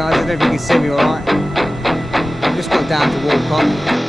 guys, I don't know if you can see me alright. I've just got down to Walcott.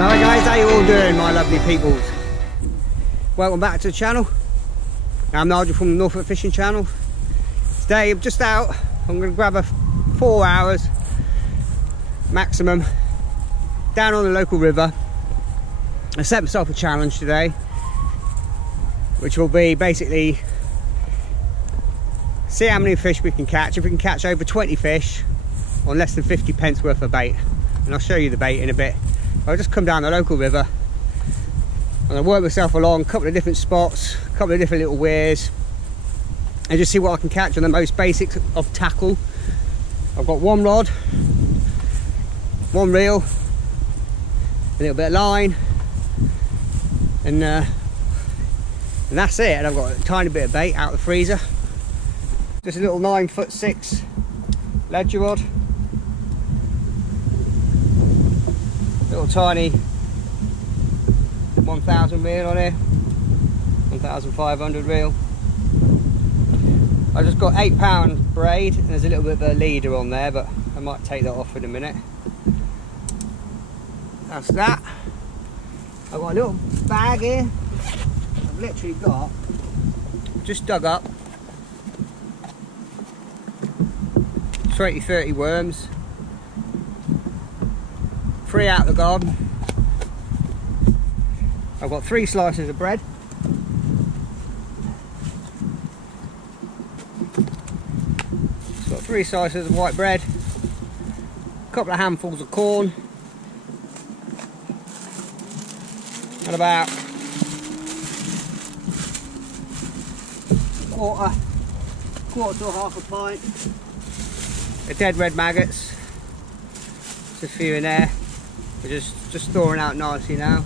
Alright guys, how you all doing, my lovely peoples? Welcome back to the channel. I'm Nigel from the Norwich Fishing Channel. Today I'm just out. I'm going to grab a 4 hours maximum down on the local river. I set myself a challenge today, which will be basically see how many fish we can catch. If we can catch over 20 fish on less than 50 pence worth of bait, and I'll show you the bait in a bit. I'll just come down the local river and I'll work myself along a couple of different spots, a couple of different little weirs, and just see what I can catch on the most basics of tackle. I've got one rod, one reel, a little bit of line, and that's it. And I've got a tiny bit of bait out of the freezer. Just a little 9'6" ledger rod. Little tiny 1000 reel on here, 1500 reel. I just got £8 braid, and there's a little bit of a leader on there, but I might take that off in a minute. That's that. I've got a little bag here. I've literally got, just dug up 20-30 worms. 3 out the garden. I've got 3 slices of bread. Just got 3 slices of white bread, a couple of handfuls of corn, and about quarter to half a pint of dead red maggots. Just a few in there. We're just thawing out nicely now.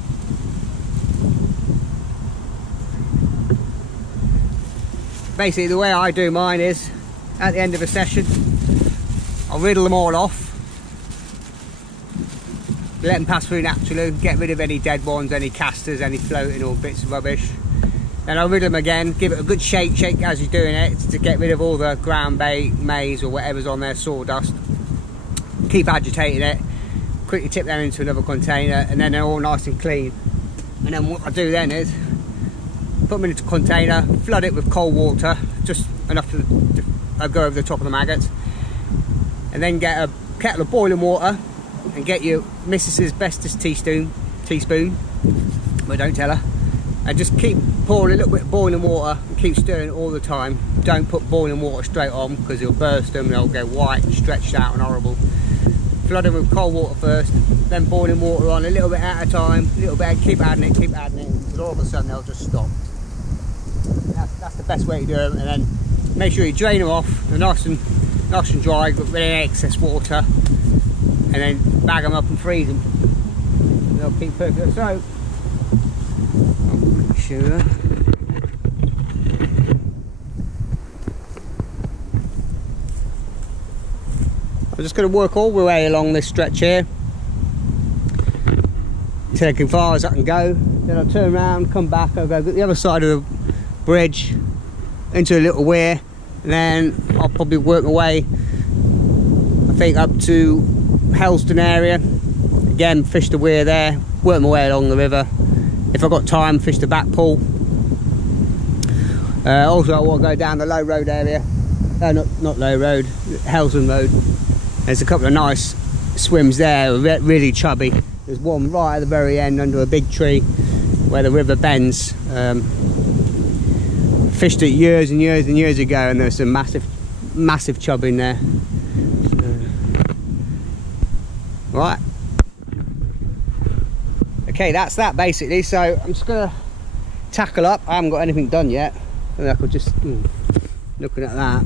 Basically the way I do mine is, at the end of a session, I'll riddle them all off, let them pass through naturally, get rid of any dead ones, any casters, any floating or bits of rubbish. Then I'll riddle them again, give it a good shake as you're doing it, to get rid of all the ground bait, maize or whatever's on there, sawdust. Keep agitating it, quickly tip them into another container, and then they're all nice and clean. And then what I do then is put them into a container, flood it with cold water, just enough to go over the top of the maggots, and then get a kettle of boiling water and get your missus's bestest teaspoon, but don't tell her, and just keep pouring a little bit of boiling water and keep stirring it all the time. Don't put boiling water straight on, because it'll burst them and they'll go white and stretched out and horrible. Flood them with cold water first, then boiling water on a little bit at a time, a little bit, keep adding it, because all of a sudden they'll just stop. That's the best way to do them. And then make sure you drain them off, they're nice and dry, but with any excess water, and then bag them up and freeze them. And they'll keep perfect. So, I'm sure. I'm just going to work all the way along this stretch here, taking as far as I can go. Then I'll turn around, come back, I'll go the other side of the bridge into a little weir, and then I'll probably work my way, I think, up to Helston area. Again, fish the weir there, work my way along the river. If I've got time, fish the back pool. Also I want to go down the low road area. Not low road, Helsden Road. There's a couple of nice swims there, really chubby. There's one right at the very end under a big tree where the river bends. Fished it years and years and years ago, and there's some massive chub in there. Right. Okay, that's that basically. So I'm just gonna tackle up. I haven't got anything done yet. And I could just looking at that.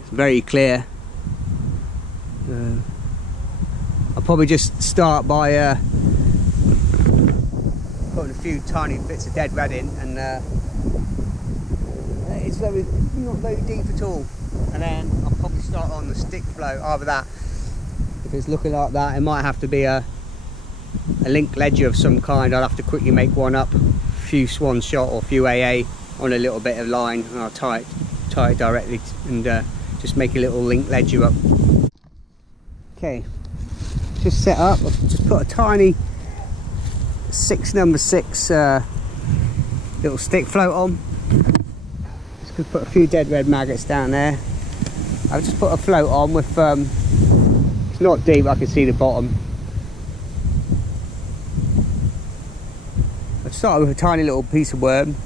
It's very clear. I'll probably just start by putting a few tiny bits of dead red in, and it's not very deep at all. And then I'll probably start on the stick float after that. If it's looking like that, it might have to be a link ledger of some kind. I'll have to quickly make one up, a few swan shot or a few AA on a little bit of line, and I'll tie it directly and just make a little link ledger up. Okay, just set up. I've just put a tiny number 6 little stick float on. Just gonna put a few dead red maggots down there. I've just put a float on with it's not deep, I can see the bottom. I've started with a tiny little piece of worm,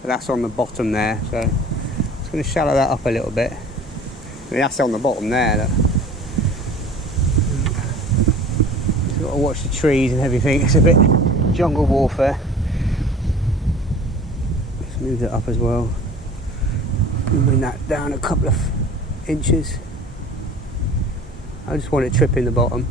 but that's on the bottom there, so I'm just going to shallow that up a little bit. I mean, that's on the bottom there. Just got to watch the trees and everything. It's a bit jungle warfare. Let's move that up as well. Bring that down a couple of inches. I just want it tripping the bottom.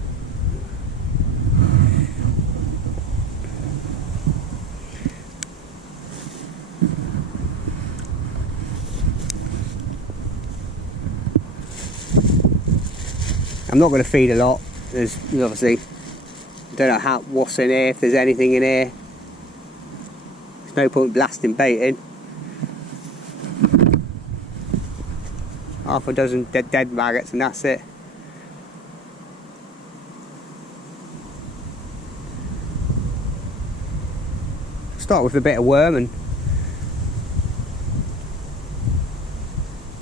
I'm not going to feed a lot. There's obviously, I don't know what's in here, if there's anything in here. There's no point blasting bait in. Half a dozen dead maggots and that's it. Start with a bit of worm, and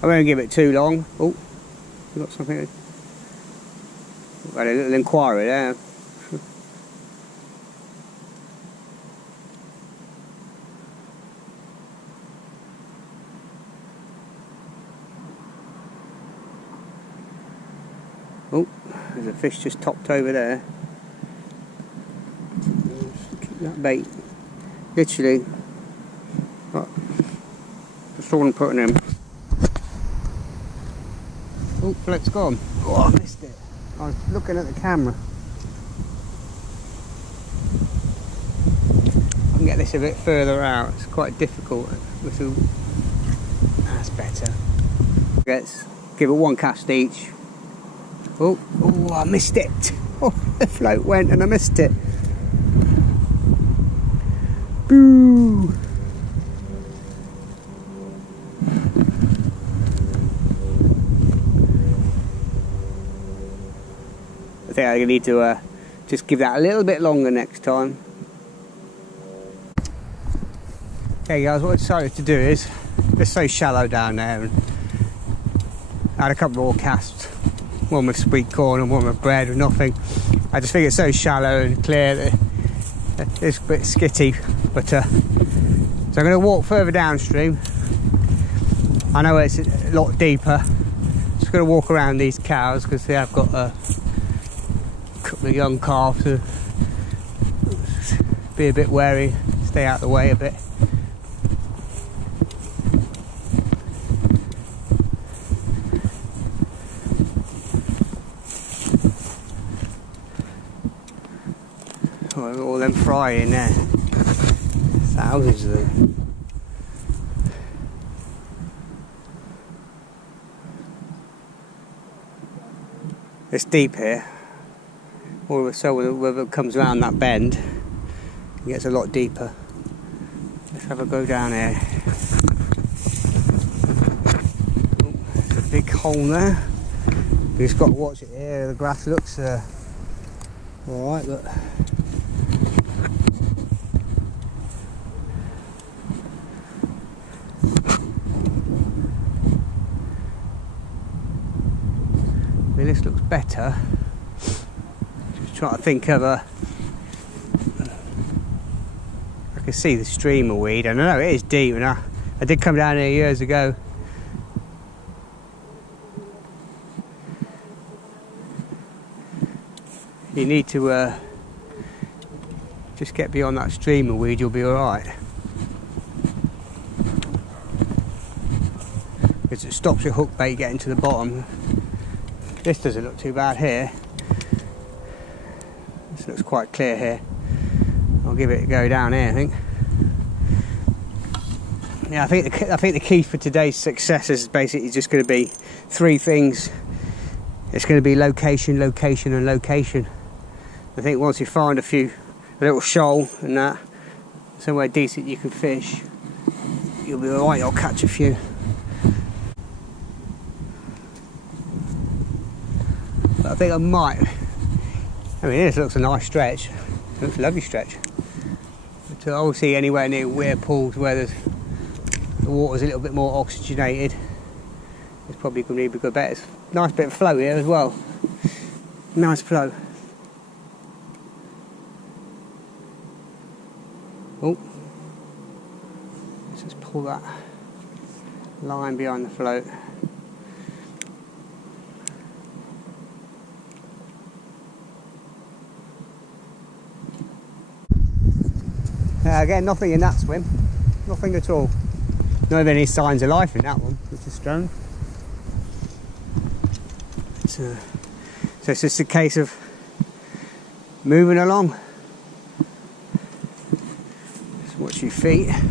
I won't give it too long. Oh, we got something. Got a little inquiry there. Oh, there's a fish just topped over there. Keep that bait. Literally, just all I'm putting in. Oh, float's gone. Oh, I missed it. I was looking at the camera. I can get this a bit further out. It's quite difficult. That's better. Let's give it one cast each. Oh, I missed it. Oh, the float went and I missed it. Boo! I think I need to just give that a little bit longer next time. Okay guys, what I decided to do is, it's so shallow down there, and I had a couple more casts, one with sweetcorn and one with bread with nothing. I just think it's so shallow and clear that it's a bit skitty, but so I'm going to walk further downstream. I know it's a lot deeper. Just going to walk around these cows because they have got a couple of young calves, to be a bit wary, stay out of the way a bit. Oh, all them fry in there, thousands of them. It's deep here. All of a sudden, when it comes around that bend, it gets a lot deeper. Let's have a go down here. Oh, there's a big hole there. We've just got to watch it here. The grass looks alright, but this looks better. Just trying to think of a... I can see the stream of weed, and I know it is deep, and I did come down here years ago. You need to just get beyond that stream of weed, you'll be alright. Because it stops your hook bait getting to the bottom. This doesn't look too bad here. This looks quite clear here. I'll give it a go down here, I think. Yeah, I think the key for today's success is basically just going to be three things. It's going to be location, location, and location. I think once you find a little shoal and that, somewhere decent you can fish, you'll be alright, you'll catch a few. But I think I might. I mean, this looks a nice stretch. It looks a lovely stretch. But obviously anywhere near weir pools where the water's a little bit more oxygenated, it's probably going to be a good bet. It's a nice bit of flow here as well. Nice flow. Oh, let's just pull that line behind the float. Again, nothing in that swim, nothing at all. Not even any signs of life in that one, which is strange. So it's just a case of moving along. Just watch your feet. I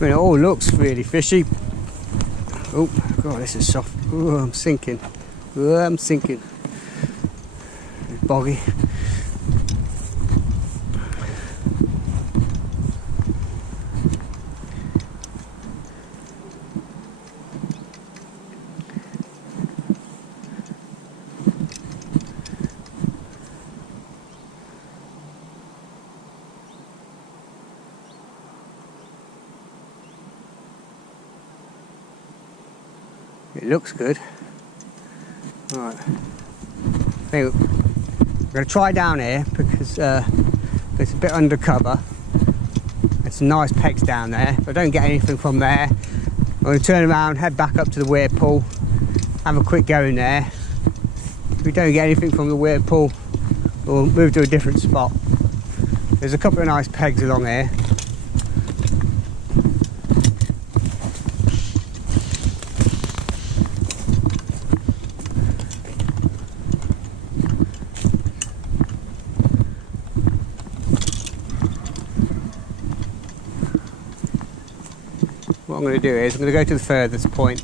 mean, it all looks really fishy. Oh god, this is soft. Oh, I'm sinking. Oh, I'm sinking. It's boggy. It looks good. Right. I think I'm going to try down here because it's a bit undercover. There's some nice pegs down there. If I don't get anything from there, I'm going to turn around, head back up to the weir pool, have a quick go in there. If we don't get anything from the weir pool, we'll move to a different spot. There's a couple of nice pegs along here. What I'm going to do is I'm going to go to the furthest point,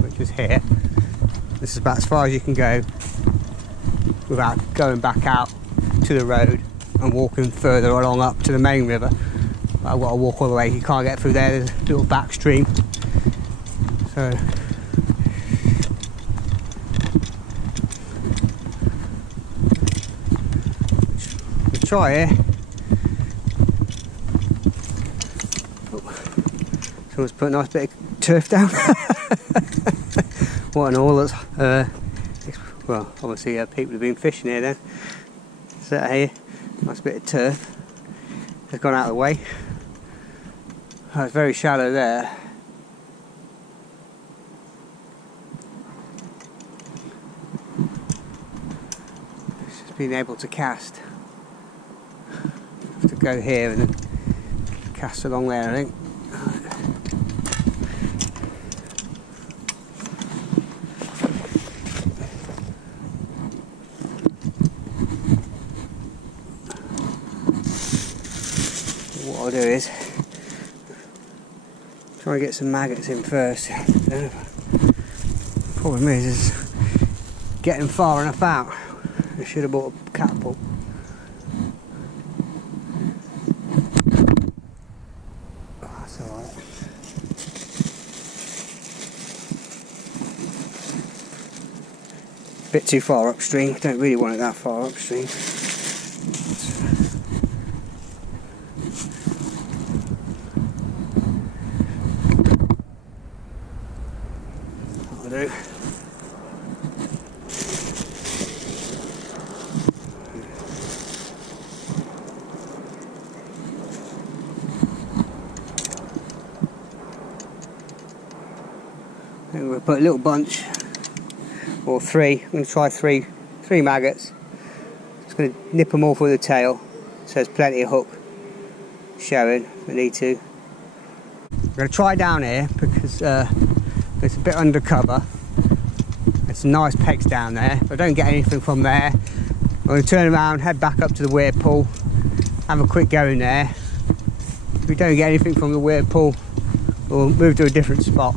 which is here. This is about as far as you can go without going back out to the road and walking further along up to the main river. I've got to walk all the way. You can't get through there. There's a little back stream. So we'll try here. Someone's put a nice bit of turf down. What an all that's well, obviously people have been fishing here then. So here, nice bit of turf has gone out of the way. Oh, it's very shallow there. It's just being able to cast. Have to go here and then cast along there, I think. What I'll do is try and get some maggots in first. Problem is getting far enough out. I should have bought a catapult. Oh, that's alright. Bit too far upstream. Don't really want it that far upstream. That'll do. I'm going to put a little bunch, or 3. I'm going to try three maggots. Just going to nip them all through the tail, so there's plenty of hook showing if I need to. I'm going to try down here because it's a bit undercover. There's some nice pegs down there. If I don't get anything from there, I'm going to turn around, head back up to the weir pool, have a quick go in there. If we don't get anything from the weir pool, we'll move to a different spot.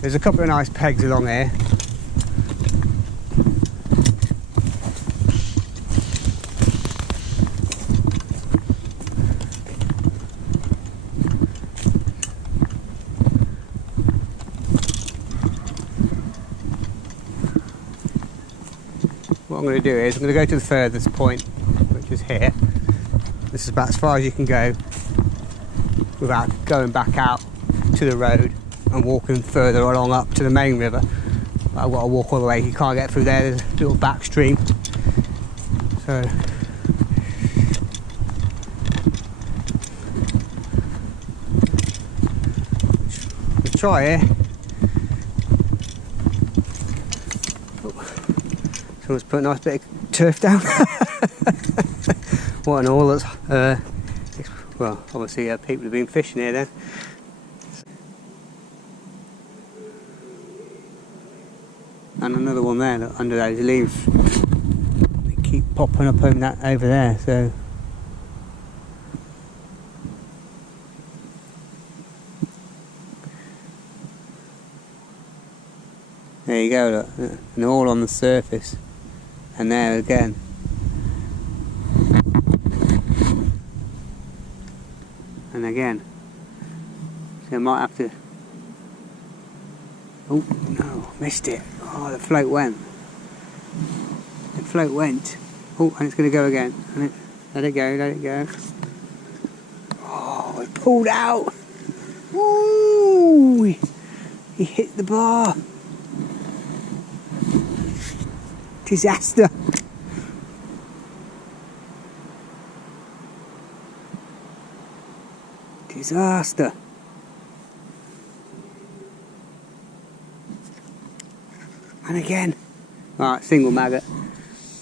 There's a couple of nice pegs along here. What I'm going to do is I'm going to go to the furthest point, which is here. This is about as far as you can go without going back out to the road and walking further along up to the main river. I've got to walk all the way. You can't get through there. There's a little back stream. So let's try here. Someone's put a nice bit of turf down. What an all that's well, obviously people have been fishing here then. And another one there, look, under those leaves. They keep popping up over there, so there you go, look, and they're all on the surface. And there again. And again. So I might have to... Oh no, missed it. Oh, the float went. The float went. Oh, and it's going to go again. And let it go, let it go. Oh, it pulled out. Ooh, he hit the bar. Disaster. Disaster. And again. Alright, single maggot.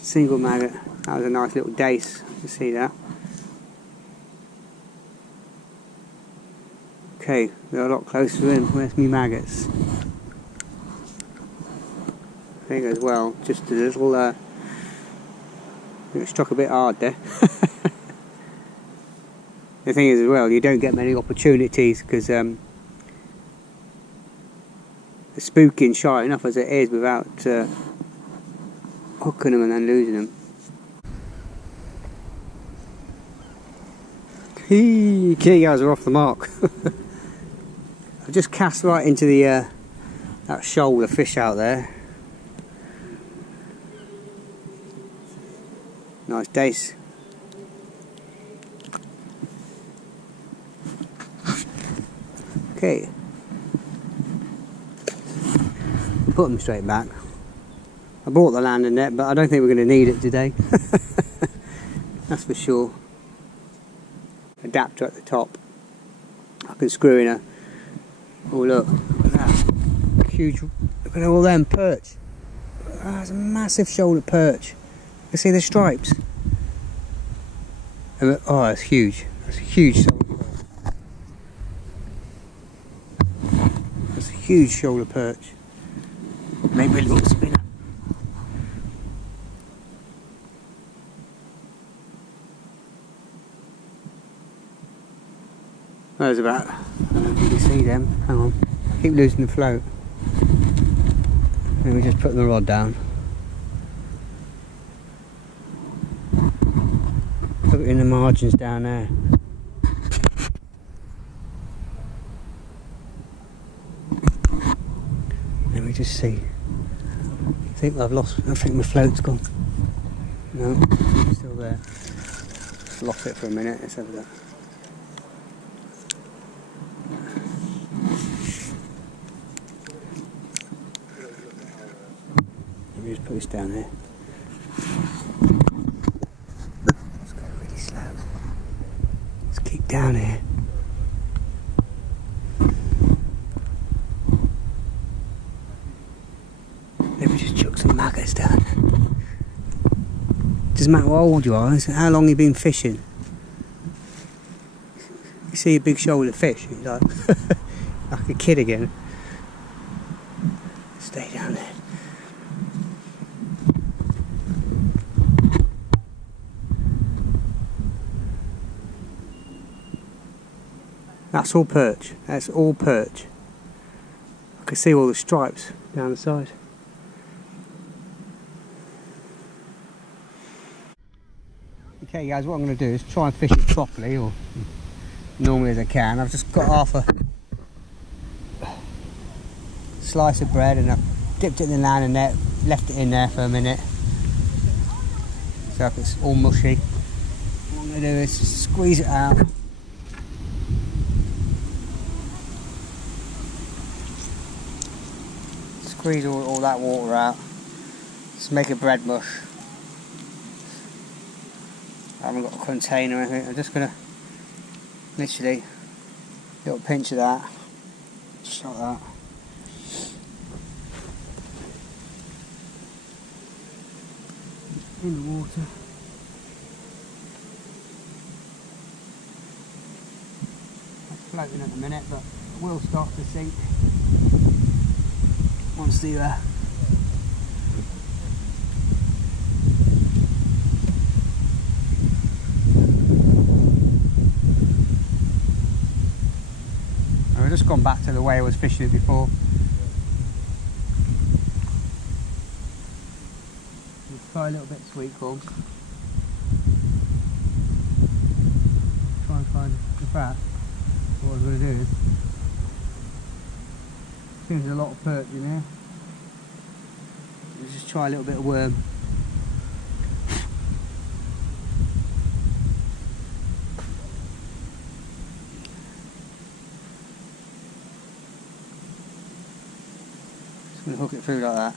Single maggot. That was a nice little dace. You see that? Okay, they're a lot closer in. Where's me maggots? I think as well, just a little, it struck a bit hard there. The thing is as well, you don't get many opportunities because the spooking sharp enough as it is without hooking them and then losing them. Guys are off the mark. I've just cast right into the that shoal of fish out there. Nice dace. Okay. Put them straight back. I bought the landing net, but I don't think we're going to need it today. That's for sure. Adapter at the top. I can screw in a... Oh look, look at that. Huge... Look at all them perch. Oh, it's a massive shoal of perch. You see the stripes? Oh, it's huge. It's a huge shoal of perch. It's a huge shoal of perch. Maybe a little spinner. There's about, I don't know if you can see them. Hang on. Keep losing the float. Let me just put the rod down. Look in the margins down there. Let me just see. I think I've lost, I think my float's gone. No, it's still there. Just lost it for a minute, let's have a look. Let me just put this down there. Let's go really slow. Let's keep down here. doesn't matter how old you are, it's how long you've been fishing. You see a big shoulder fish, you're like, like a kid again. Stay down there. That's all perch. That's all perch. I can see all the stripes down the side. Okay guys, what I'm going to do is try and fish it properly, or normally as I can. I've just got half a slice of bread and I've dipped it in the liner net, left it in there for a minute so if it's all mushy. What I'm going to do is just squeeze it out. Squeeze all that water out. Just make a bread mush. I haven't got a container or anything. I'm just going to literally a little pinch of that, just like that. In the water. It's floating at the minute, but it will start to sink once the I've just gone back to the way I was fishing it before. Try a little bit of sweetcorn. Try and find the fat. What I'm going to do is, seems a lot of perch in here. Let's just try a little bit of worm. Just going to hook it through like that.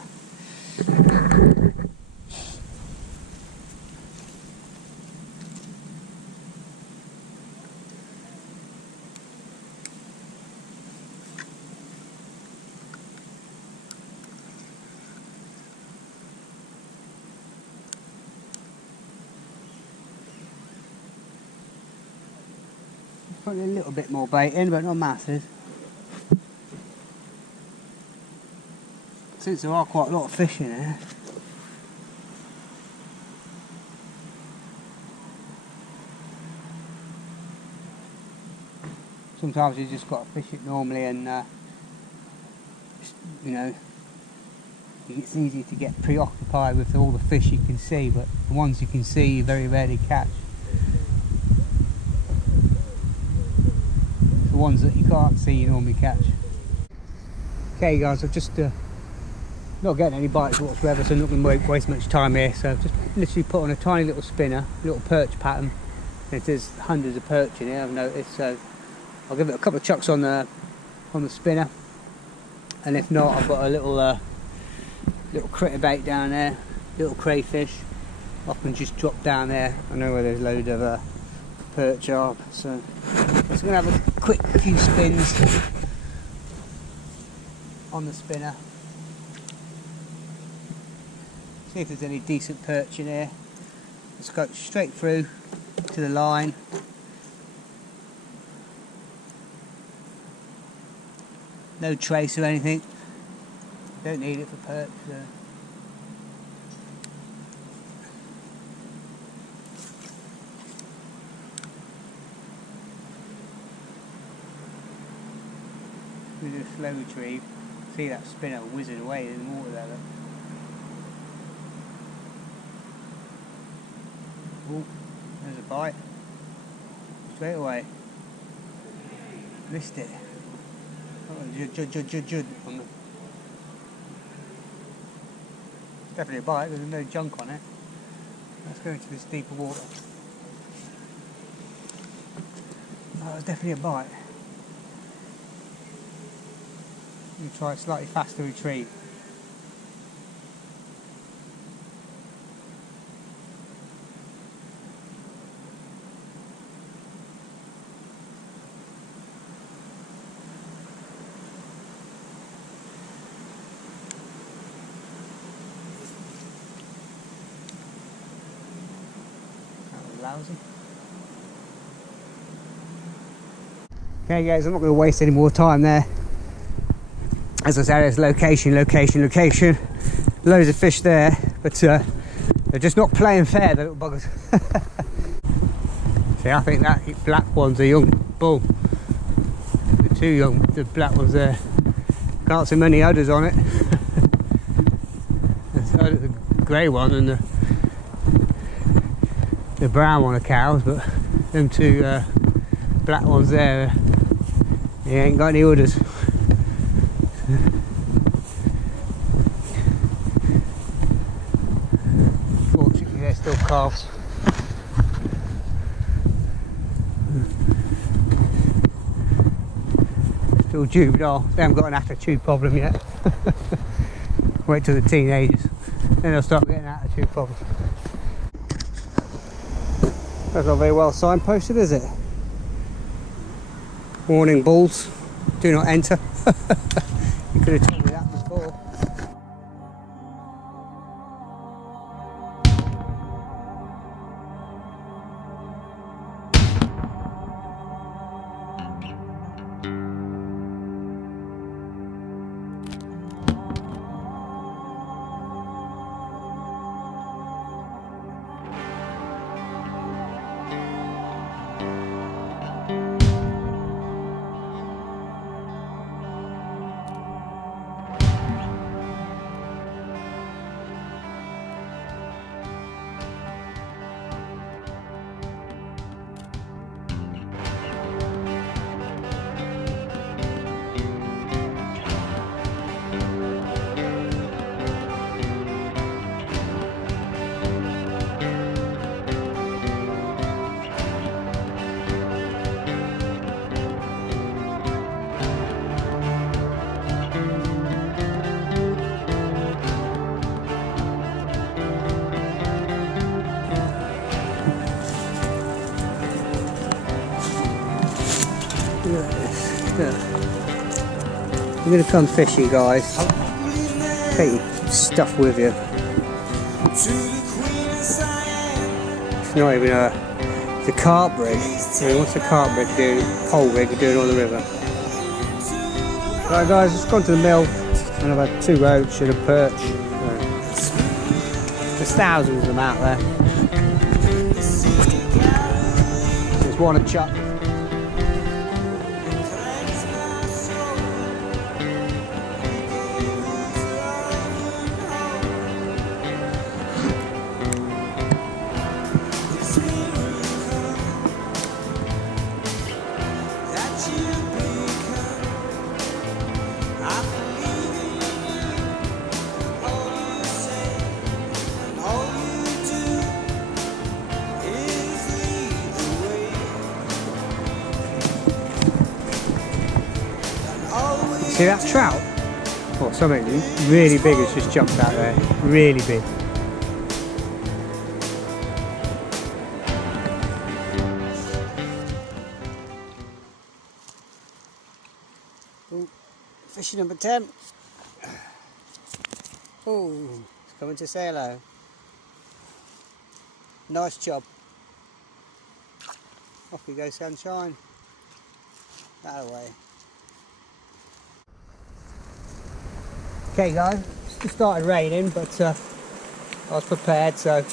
Put a little bit more bait in, but not massive. Since there are quite a lot of fish in here, sometimes you just got to fish it normally, and you know, it's easy to get preoccupied with all the fish you can see, but the ones you can see you very rarely catch. The ones that you can't see you normally catch. Okay guys, I've just not getting any bites whatsoever, so I'm not going to waste much time here. So I've just literally put on a tiny little spinner, little perch pattern. There's hundreds of perch in here, I've noticed, so I'll give it a couple of chucks on the spinner, and if not, I've got a little critter bait down there, little crayfish. I can just drop down there. I know where there's a load of perch are, so just going to have a quick few spins on the spinner, see if there's any decent perch in here. Let's go straight through to the line. No trace or anything, don't need it for perch. We do a slow retrieve. See that spinner whizzing away in the water there. Look. Oh, there's a bite. Straight away. Missed it. Oh, jud. On the... It's definitely a bite, there's no junk on it. Let's go into this deeper water. Oh, it's definitely a bite. I'm going to try a slightly faster retrieve. lousy. Okay guys, I'm not going to waste any more time there. As I said, it's location. Loads of fish there, but they're just not playing fair, the little buggers. See, I think that black one's a young bull. The black ones there. Can't see many others on it. The grey one and the brown one are cows, but them two black ones there, they ain't got any udders. Fortunately they're still calves. Still juvenile, they haven't got an attitude problem yet. Wait till the teenagers, then they'll start getting attitude problems. That's not very well signposted, is it? Warning bulls, do not enter. You could have told me that before. You're going to come fishing, guys. Take your stuff with you. It's not even it's a carp rig. I mean, what's a carp rig doing? Pole rig doing on the river. Right guys, just gone to the mill and I've had 2 roach and a perch. There's thousands of them out there. There's one a chuck. See that trout? Or something really big has just jumped out there. Really big. Ooh, fishing number 10. Oh, it's coming to say hello. Nice job. Off you go, sunshine. That away. Okay guys, it's just started raining, but I was prepared, so I've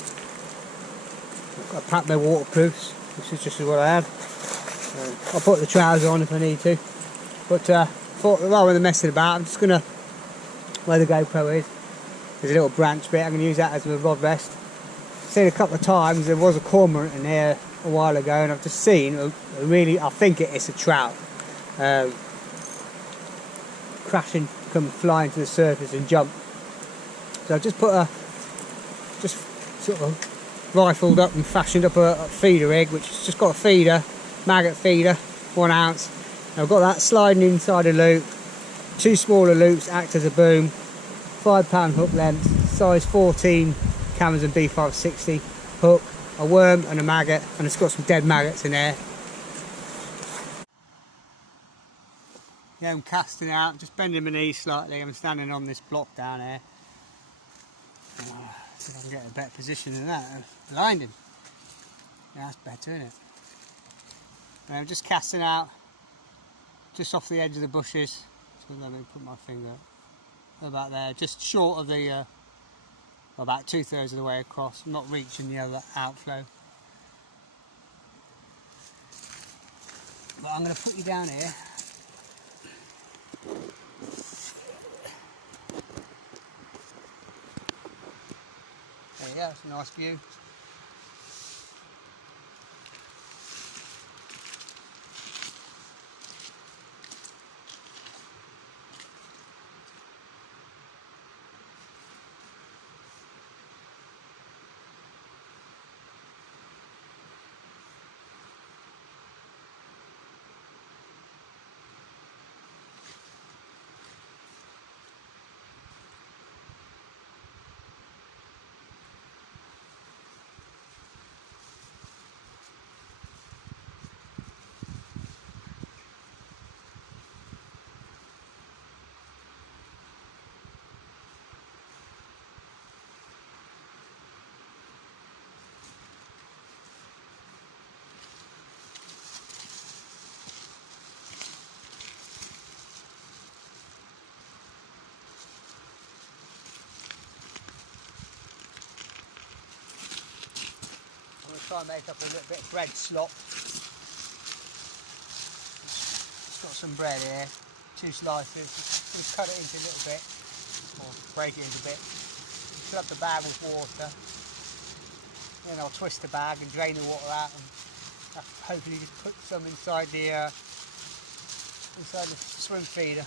got to pack my waterproofs. This is just what I had. I'll put the trousers on if I need to, but thought rather than messing about, I'm just going to, where the GoPro is, there's a little branch bit, I'm going to use that as my rod rest. I've seen a couple of times, there was a cormorant in here a while ago, and I've just seen, I think it's a trout, crashing, come flying to the surface and jump. So I've just just sort of rifled up and fashioned up a feeder rig, which has just got a feeder, maggot feeder, 1 ounce. And I've got that sliding inside a loop, 2 smaller loops act as a boom, 5-pound hook length, size 14 Cameron B560 hook, a worm and a maggot, and it's got some dead maggots in there. Yeah, I'm casting out, just bending my knees slightly. I'm standing on this block down here. See if I can get a better position than that. Blind him. Yeah, that's better, isn't it? And I'm just casting out just off the edge of the bushes. So let me put my finger about there, just short of the, about 2/3 of the way across, not reaching the other outflow. But I'm going to put you down here. There you go, it's a nice view. Try and make up a little bit of bread slop. Just got some bread here, 2 slices. Just cut it into a little bit, or break it into a bit. Fill up the bag with water. Then I'll twist the bag and drain the water out, and hopefully just put some inside the swim feeder.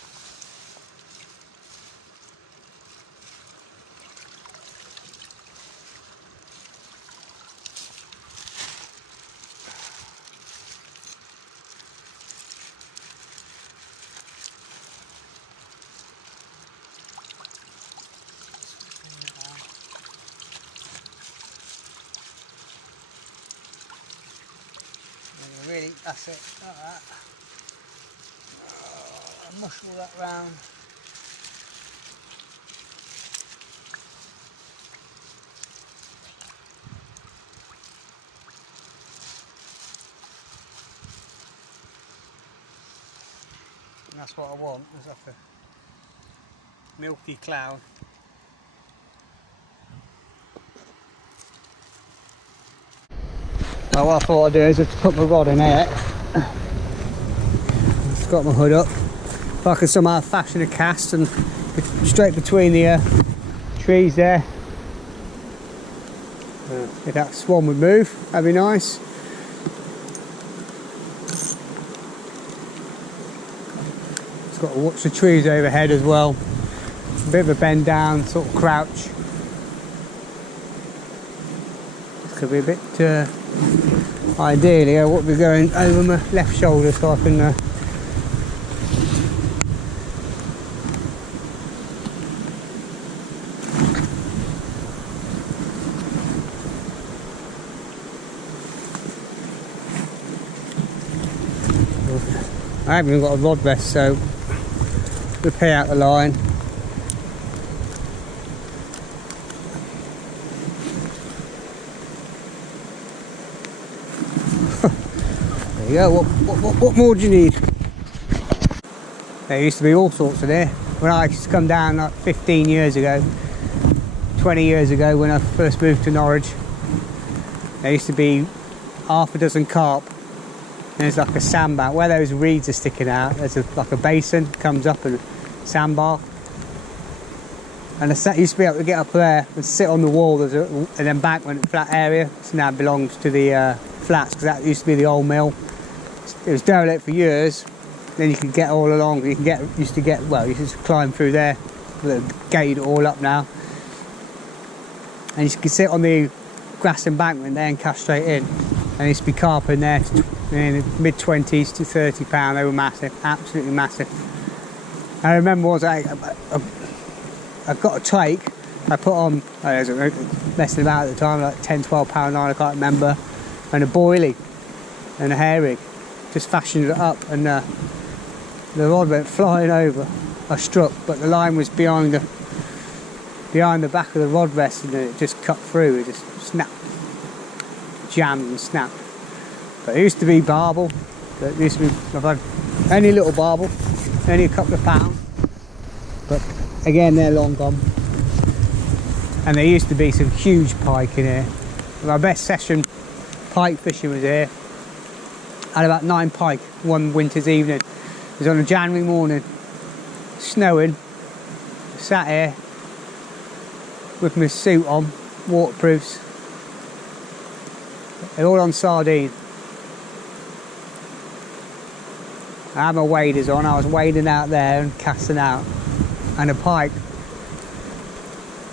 Really, that's it, like that. Oh, mush all that round. And that's what I want, is like a milky cloud. Well, what I thought I'd do is just put my rod in here. Just got my hood up. If I could somehow fashion a cast and straight between the trees there. If that swan would move, that'd be nice. Just got to watch the trees overhead as well. A bit of a bend down, sort of crouch. This could be a bit ideally I would be going over my left shoulder so I can I haven't even got a rod rest, so we'll pay out the line. There you go. What more do you need? There used to be all sorts of there. When I used to come down like 15 years ago, 20 years ago when I first moved to Norwich, there used to be half a dozen carp. There's like a sandbar where those reeds are sticking out. There's like a basin comes up and sandbar, and I used to be able to get up there and sit on the wall. There's an embankment, flat area. So now it belongs to the flats, because that used to be the old mill. It was derelict for years. Then you could get all along. You used to climb through there. They've gated it all up now, and you could sit on the grass embankment there and cast straight in. And used to be carp in there, in the mid-20s to £30. They were massive, absolutely massive. I remember once I got a take. I put on, I was messing about at the time, like £10-12 line, I can't remember, and a boilie and a herring. Just fashioned it up, and the rod went flying over. I struck, but the line was behind the back of the rod rest, and it just cut through. It just snapped, jammed and snapped. But it used to be barbel. It used to be, I've had only little barbel, only a couple of pounds. But again, they're long gone. And there used to be some huge pike in here. My best session pike fishing was here. I had about 9 pike one winter's evening. It was on a January morning, snowing. Sat here with my suit on, waterproofs. They're all on sardine. I had my waders on, I was wading out there and casting out. And a pike,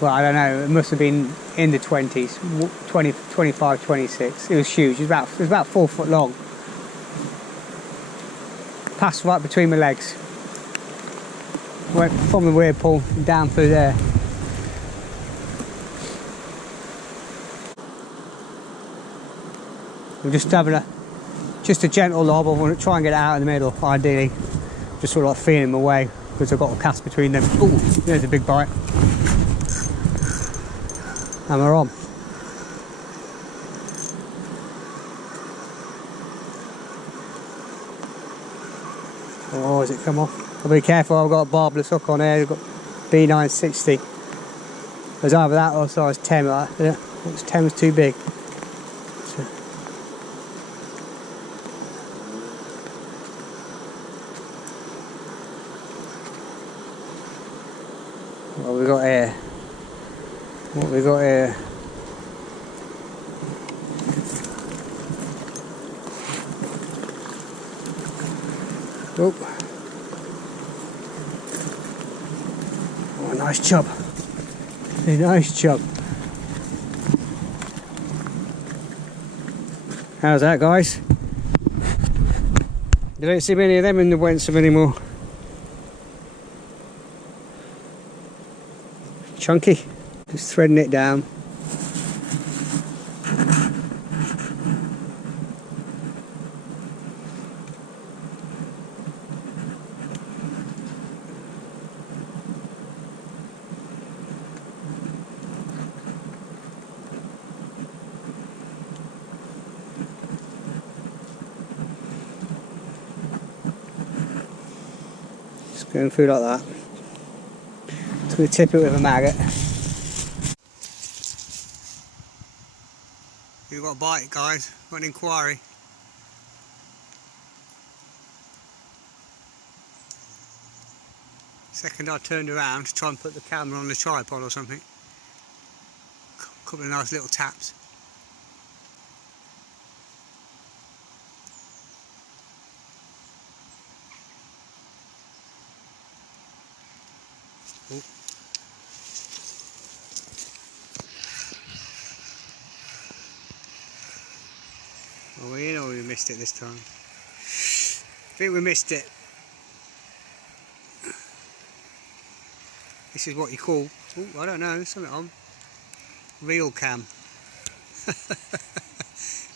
well, I don't know, it must have been in the 20s, 20, 25, 26. It was huge, it was about 4 foot long. Passed right between my legs. Went from the weir pool down through there. We're just having a gentle lob. I want to try and get it out in the middle, ideally. Just sort of like feeling my way, because I've got a cast between them. Oh, there's a big bite. And we're on. Oh, has it come off? I'll be careful, I've got a barbless hook on here. I've got B960. There's either that or size 10, right? Yeah, 10 was too big. So. What have we got here? What have we got here? Oh, a nice chub. A nice chub. How's that, guys? You don't see many of them in the wensum anymore. Chunky. Just threading it down. Just going through like that. Just going to tip it with a maggot. We've got a bite, guys. Got an inquiry. Second I turned around to try and put the camera on the tripod or something. Couple of nice little taps. Oh. Are we in or we missed it this time? I think we missed it. This is what you call, oh, I don't know, something on. Reel cam.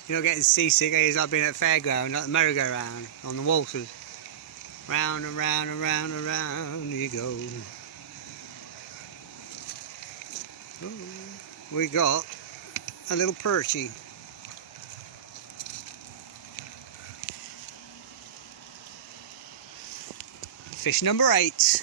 You're not getting seasick as I've been at fairground, like the merry-go-round on the waltzers. Round and round and round and round you go. Ooh, we got a little perchie. Fish number 8.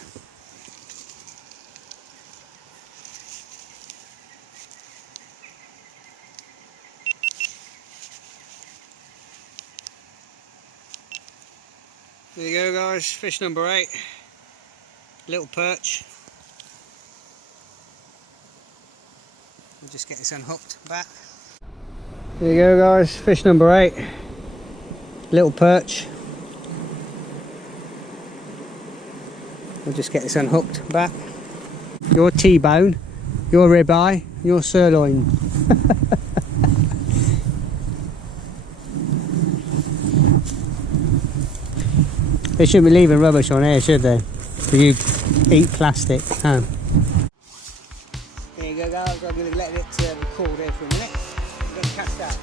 There you go, guys, fish number 8. Little perch. We'll just get this unhooked back. There you go, guys, fish number 8. Little perch. We'll just get this unhooked back. Your T-bone, your ribeye, your sirloin. They shouldn't be leaving rubbish on here, should they? Because you eat plastic. There you go, guys. I'm going to let it record there for a minute. I'm going to cast out.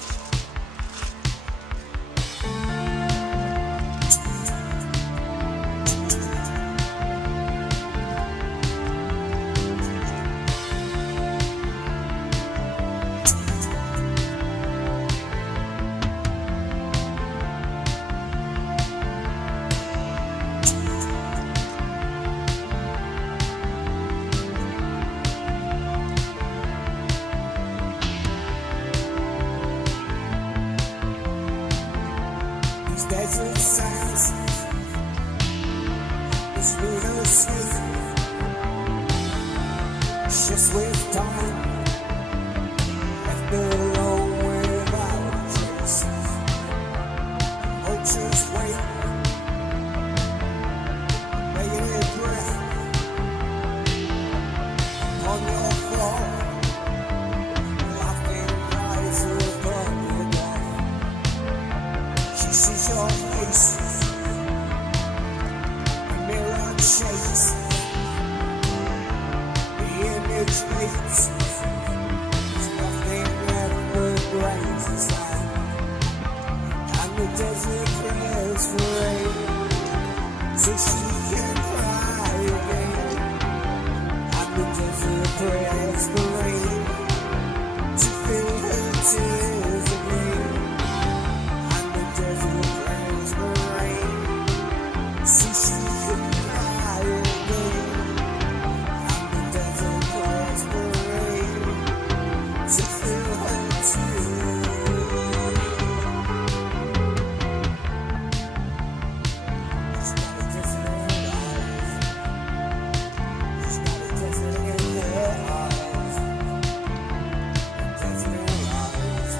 me asleep just with time, left alone without a trace. Oh, just wait, baby, breath on your floor, laughing eyes above your death. She sees your face, the mirror shakes, the image fades. There's nothing left but grains inside, and the desert prays for rain, so she can cry again. And the desert prays for rain, to fill her tears again. And the desert prays for rain, so she can cry again. And the desert prays for rain, to fill her tears. She's got a desert in her eyes. She's got a desert in her eyes. Desert in her eyes.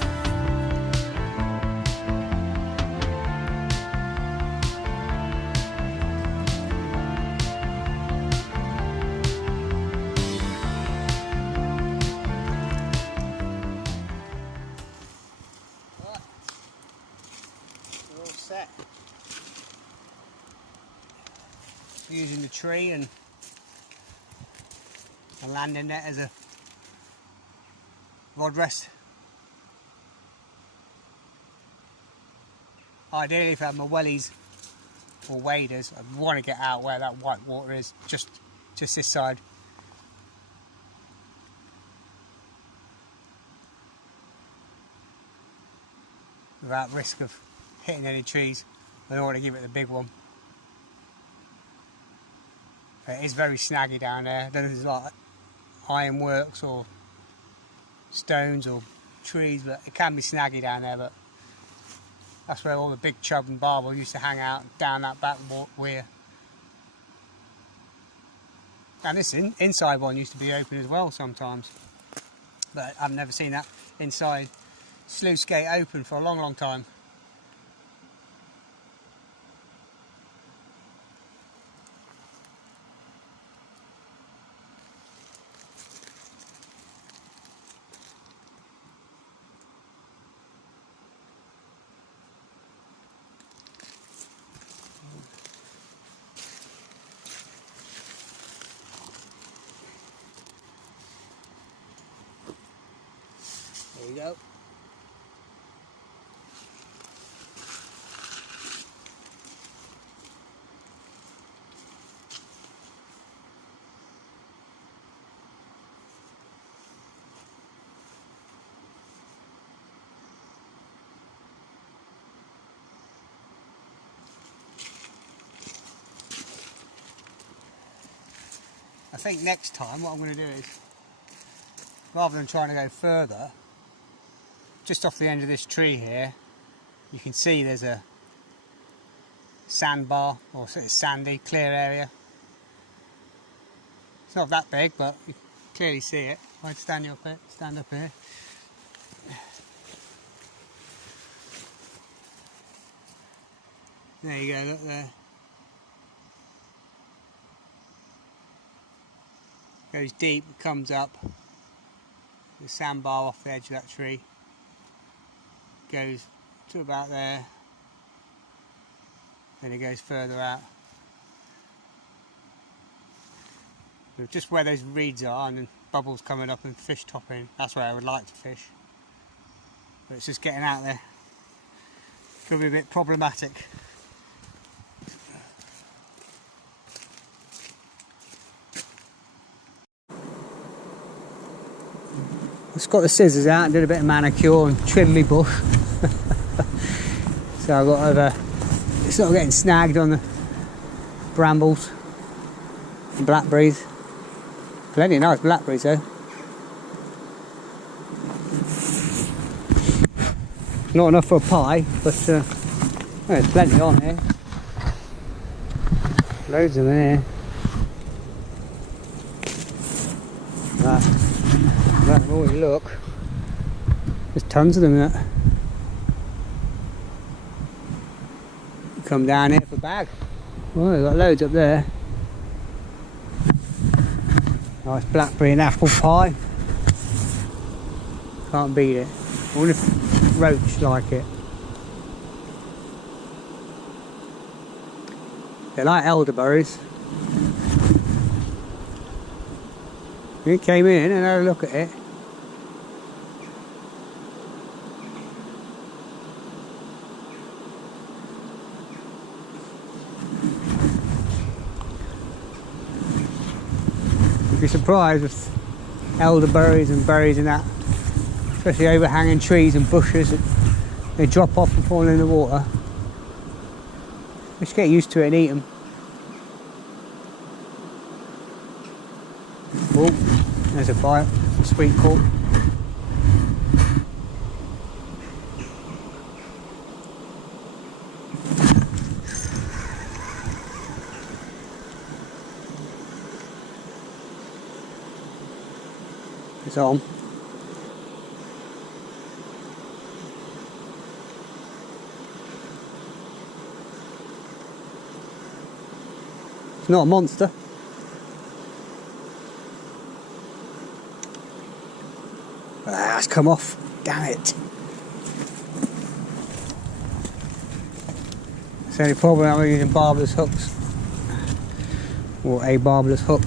Right, we're all set. Using the tree and a landing net as a rod rest. Ideally, if I had my wellies or waders, I'd want to get out where that white water is, just this side. Without risk of hitting any trees. I don't want to give it the big one. It is very snaggy down there. There's like ironworks or stones or trees, but it can be snaggy down there. But that's where all the big chub and barbel used to hang out, down that back weir. And this inside one used to be open as well sometimes, but I've never seen that inside sluice gate open for a long time. There we go. I think next time what I'm going to do is, rather than trying to go further, just off the end of this tree here, you can see there's a sandbar, or sort of sandy, clear area. It's not that big, but you can clearly see it. I'd stand up here. There you go, look there. Goes deep, comes up. The sandbar off the edge of that tree. Goes to about there. Then it goes further out. So just where those reeds are, and then bubbles coming up and fish topping. That's where I would like to fish. But it's just getting out there. Could be a bit problematic. I just got the scissors out and did a bit of manicure and trimmed my bush. So I've got over, it's not getting snagged on the brambles and blackberries. Plenty of nice blackberries though. Not enough for a pie, but there's plenty on here. Loads of them here. That more you look. There's tons of them in that. Come down here for a bag. Oh, we've got loads up there. Nice blackberry and apple pie. Can't beat it. I wonder if roach like it. They like elderberries. We came in and had a look at it. You'd be surprised with elderberries and berries and that, especially overhanging trees and bushes, they drop off and fall in the water. Just get used to it and eat them. Oh, there's a bite, sweetcorn. It's on. It's not a monster. Ah, it's come off. Damn it. It's the only problem I'm using barbless hooks. Or a barbless hook.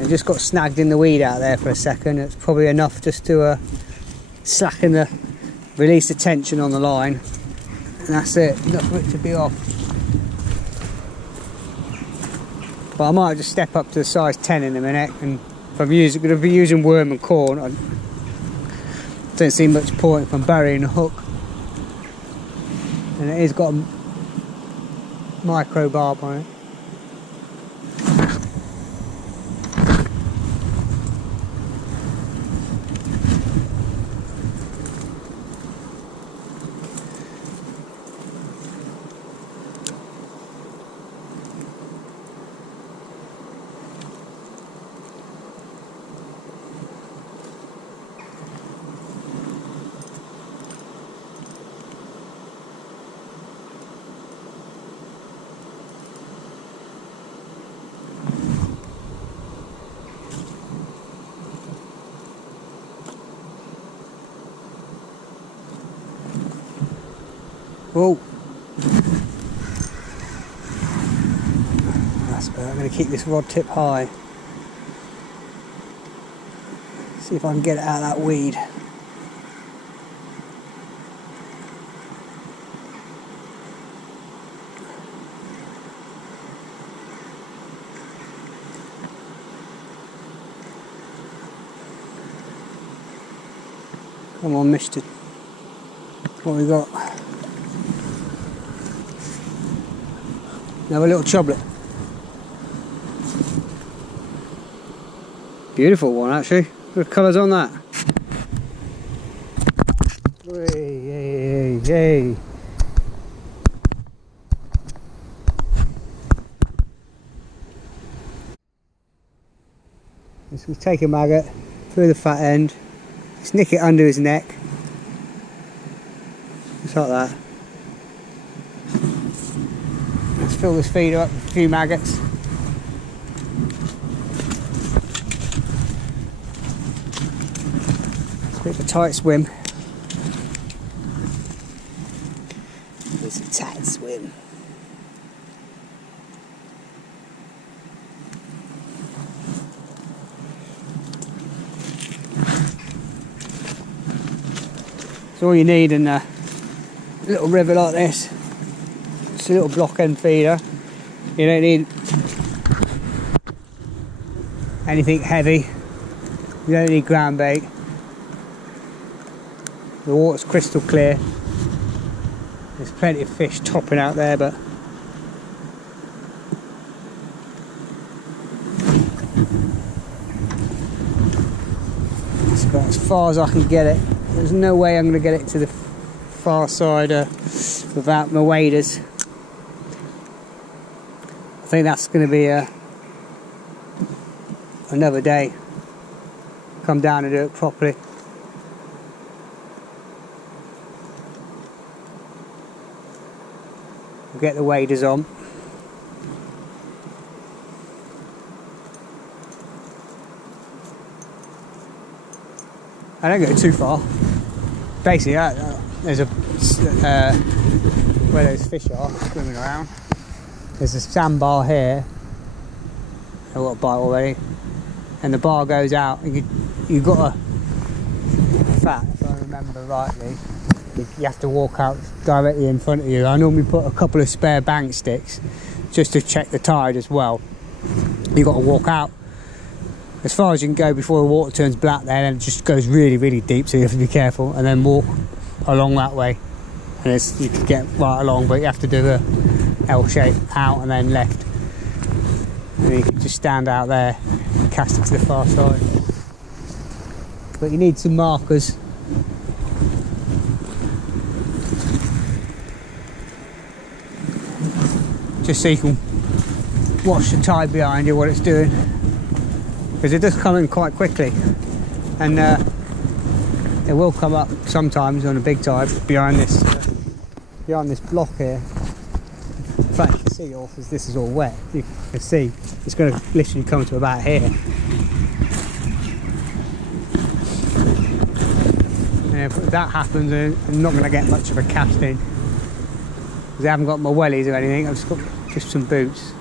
I just got snagged in the weed out there for a second. It's probably enough just to slacken the release the tension on the line. And that's it. Enough for it to be off. But I might just step up to the size 10 in a minute, and if I'm going to be using worm and corn, I don't see much point if I'm burying a hook. And it has got a micro barb on it. Whoa. That's better. I'm going to keep this rod tip high. See if I can get it out of that weed. Come on, mister. What we got? Another little choblet. Beautiful one, actually. Good colours on that. Yay, yay, yay. Just we'll take a maggot through the fat end, just nick it under his neck, just like that. Let's fill this feeder up with a few maggots. It's a bit of a tight swim. It's a tight swim. It's all you need in a little river like this. It's a little block end feeder. You don't need anything heavy. You don't need ground bait. The water's crystal clear. There's plenty of fish topping out there, but it's about as far as I can get it. There's no way I'm going to get it to the far side without my waders. think that's going to be another day. Come down and do it properly. We'll get the waders on. I don't go too far. Basically, there's a where those fish are swimming around. There's a sandbar here. I got a bite already, and the bar goes out. And you've got in fact, if I remember rightly, you have to walk out directly in front of you. I normally put a couple of spare bank sticks just to check the tide as well. You've got to walk out as far as you can go before the water turns black there, and it just goes really, really deep, so you have to be careful, and then walk along that way. And you can get right along, but you have to do the L shape out and then left. And you can just stand out there and cast it to the far side. But you need some markers. Just so you can watch the tide behind you, what it's doing. Because it does come in quite quickly, and it will come up sometimes on a big tide behind this block here. In fact, you can see because this is all wet. You can see it's going to literally come to about here. And if that happens, I'm not going to get much of a cast in because I haven't got my wellies or anything. I've just got some boots.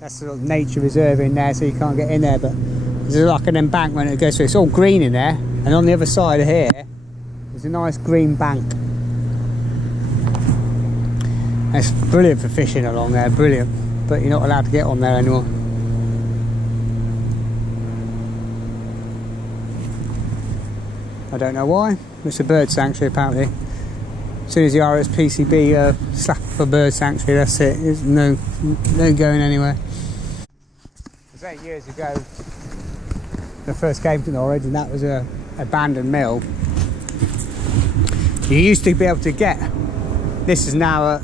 That's sort of nature reserve in there, so you can't get in there, but there's like an embankment that goes through. It's all green in there, and on the other side of here there's a nice green bank. It's brilliant for fishing along there, brilliant, but you're not allowed to get on there anymore. I don't know why. It's a bird sanctuary apparently. As soon as the RSPCB slap for bird sanctuary, that's it. There's no going anywhere. It was 8 years ago I first came to Norwich, and that was a abandoned mill. You used to be able to get, this is now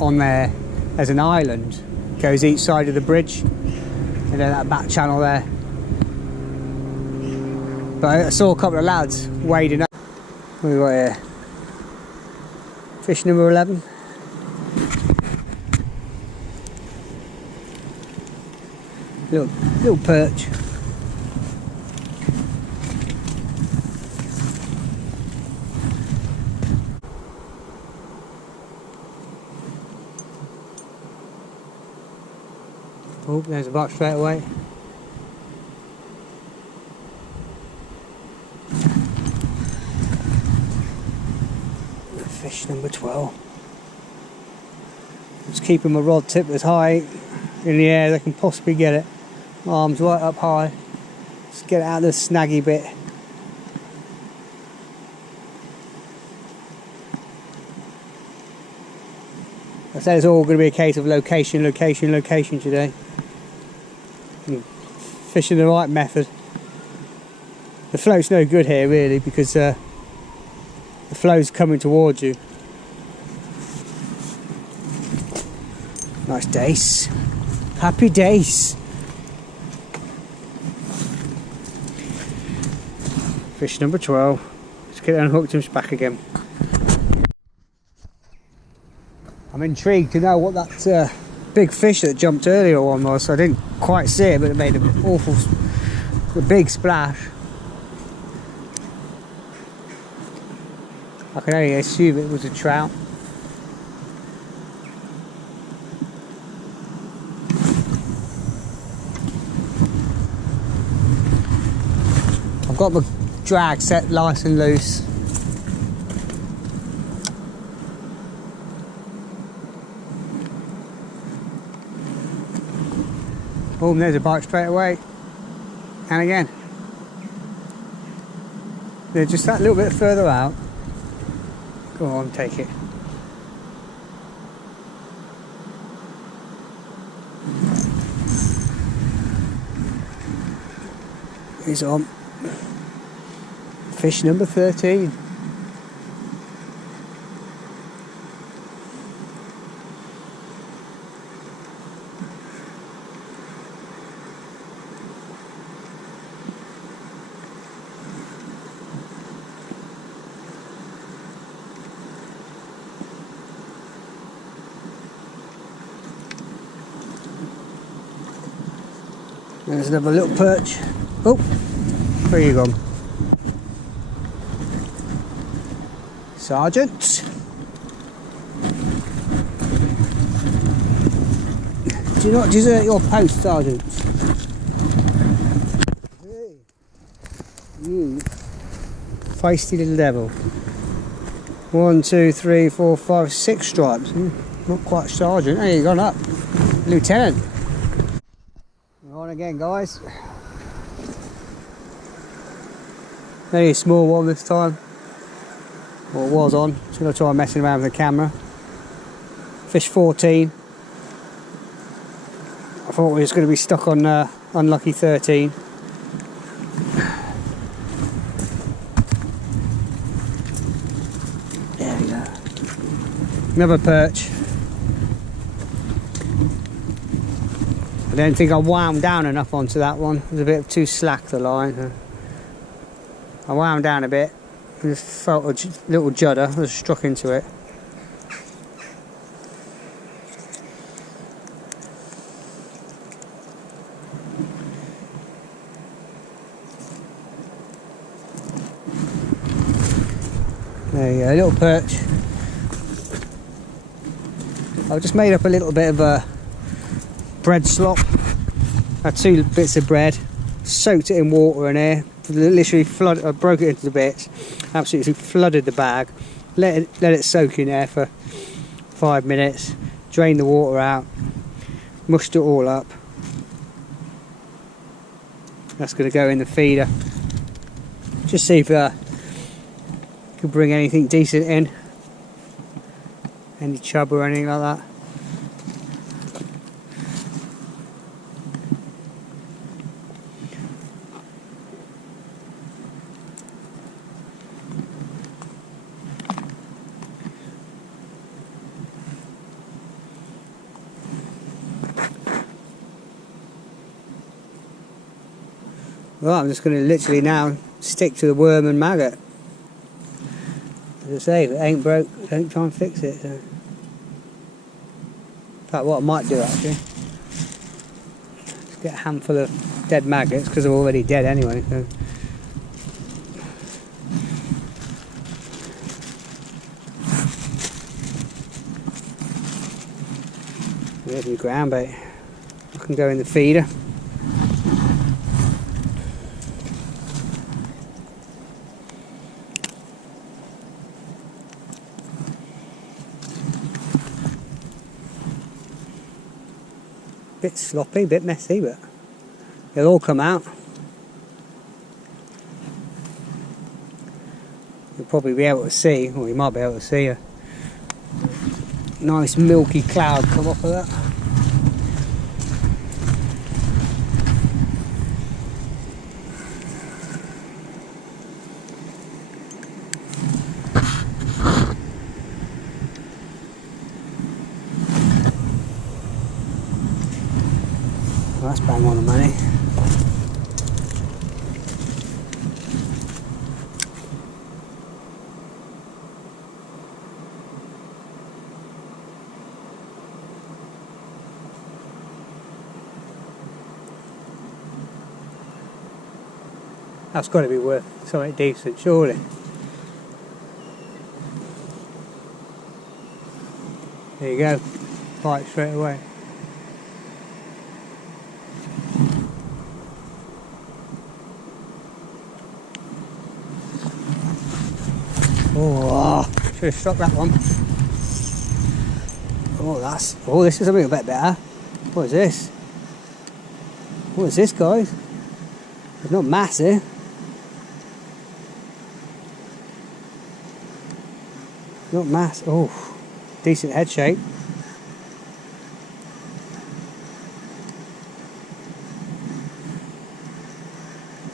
on there as an island, goes each side of the bridge, and then that back channel there. But I saw a couple of lads wading up. What have we got here? Fish number 11. Little perch. Oh, there's a buck straight away. Fish number 12. Just keeping my rod tip as high in the air as I can possibly get it. Arms right up high. Just get it out of the snaggy bit. I said it's all going to be a case of location, location, location today. Fishing the right method. The float's no good here really, because the flow's coming towards you. Nice days. Happy days. Fish number 12. Let's get it unhooked and back again. I'm intrigued to know what that big fish that jumped earlier on was. I didn't quite see it, but it made an awful big splash. I can only assume it was a trout. I've got my drag set nice and loose. Boom, there's a bite straight away. And again. They're just that little bit further out. Go on, take it. He's on. Fish number 13. There's another little perch. Oh, where you gone? Sergeant. Do not desert your post, Sergeant. Hey. You feisty little devil. 1, 2, 3, 4, 5, 6 stripes. Not quite sergeant. Hey, you gone up. Lieutenant. We're on again, guys. Only a small one this time. Well, it was on. Just going to try messing around with the camera. Fish 14. I thought we was going to be stuck on unlucky 13. There we go. Another perch. I don't think I wound down enough onto that one. It was a bit too slack, the line. I wound down a bit. I just felt a little judder. I just struck into it. There you go, a little perch. I've just made up a little bit of a bread slop. I had 2 bits of bread, soaked it in water in here, literally I broke it into bits, absolutely flooded the bag, let it soak in there for 5 minutes, drained the water out, mushed it all up. That's going to go in the feeder. Just see if could bring anything decent in, any chub or anything like that. Well, I'm just going to literally now stick to the worm and maggot. As I say, if it ain't broke, don't try and fix it. So. In fact, what I might do actually, just get a handful of dead maggots, because they're already dead anyway. So. There's your ground bait. I can go in the feeder. Bit sloppy, bit messy, but it'll all come out. You'll probably be able to see, or you might be able to see a nice milky cloud come off of that. Well, that's bang on the money. That's got to be worth something decent, surely. There you go, bite straight away. Oh, should have struck that one. Oh, this is something a bit better. What is this? What is this, guys? It's not massive. Not massive. Oh, decent head shape.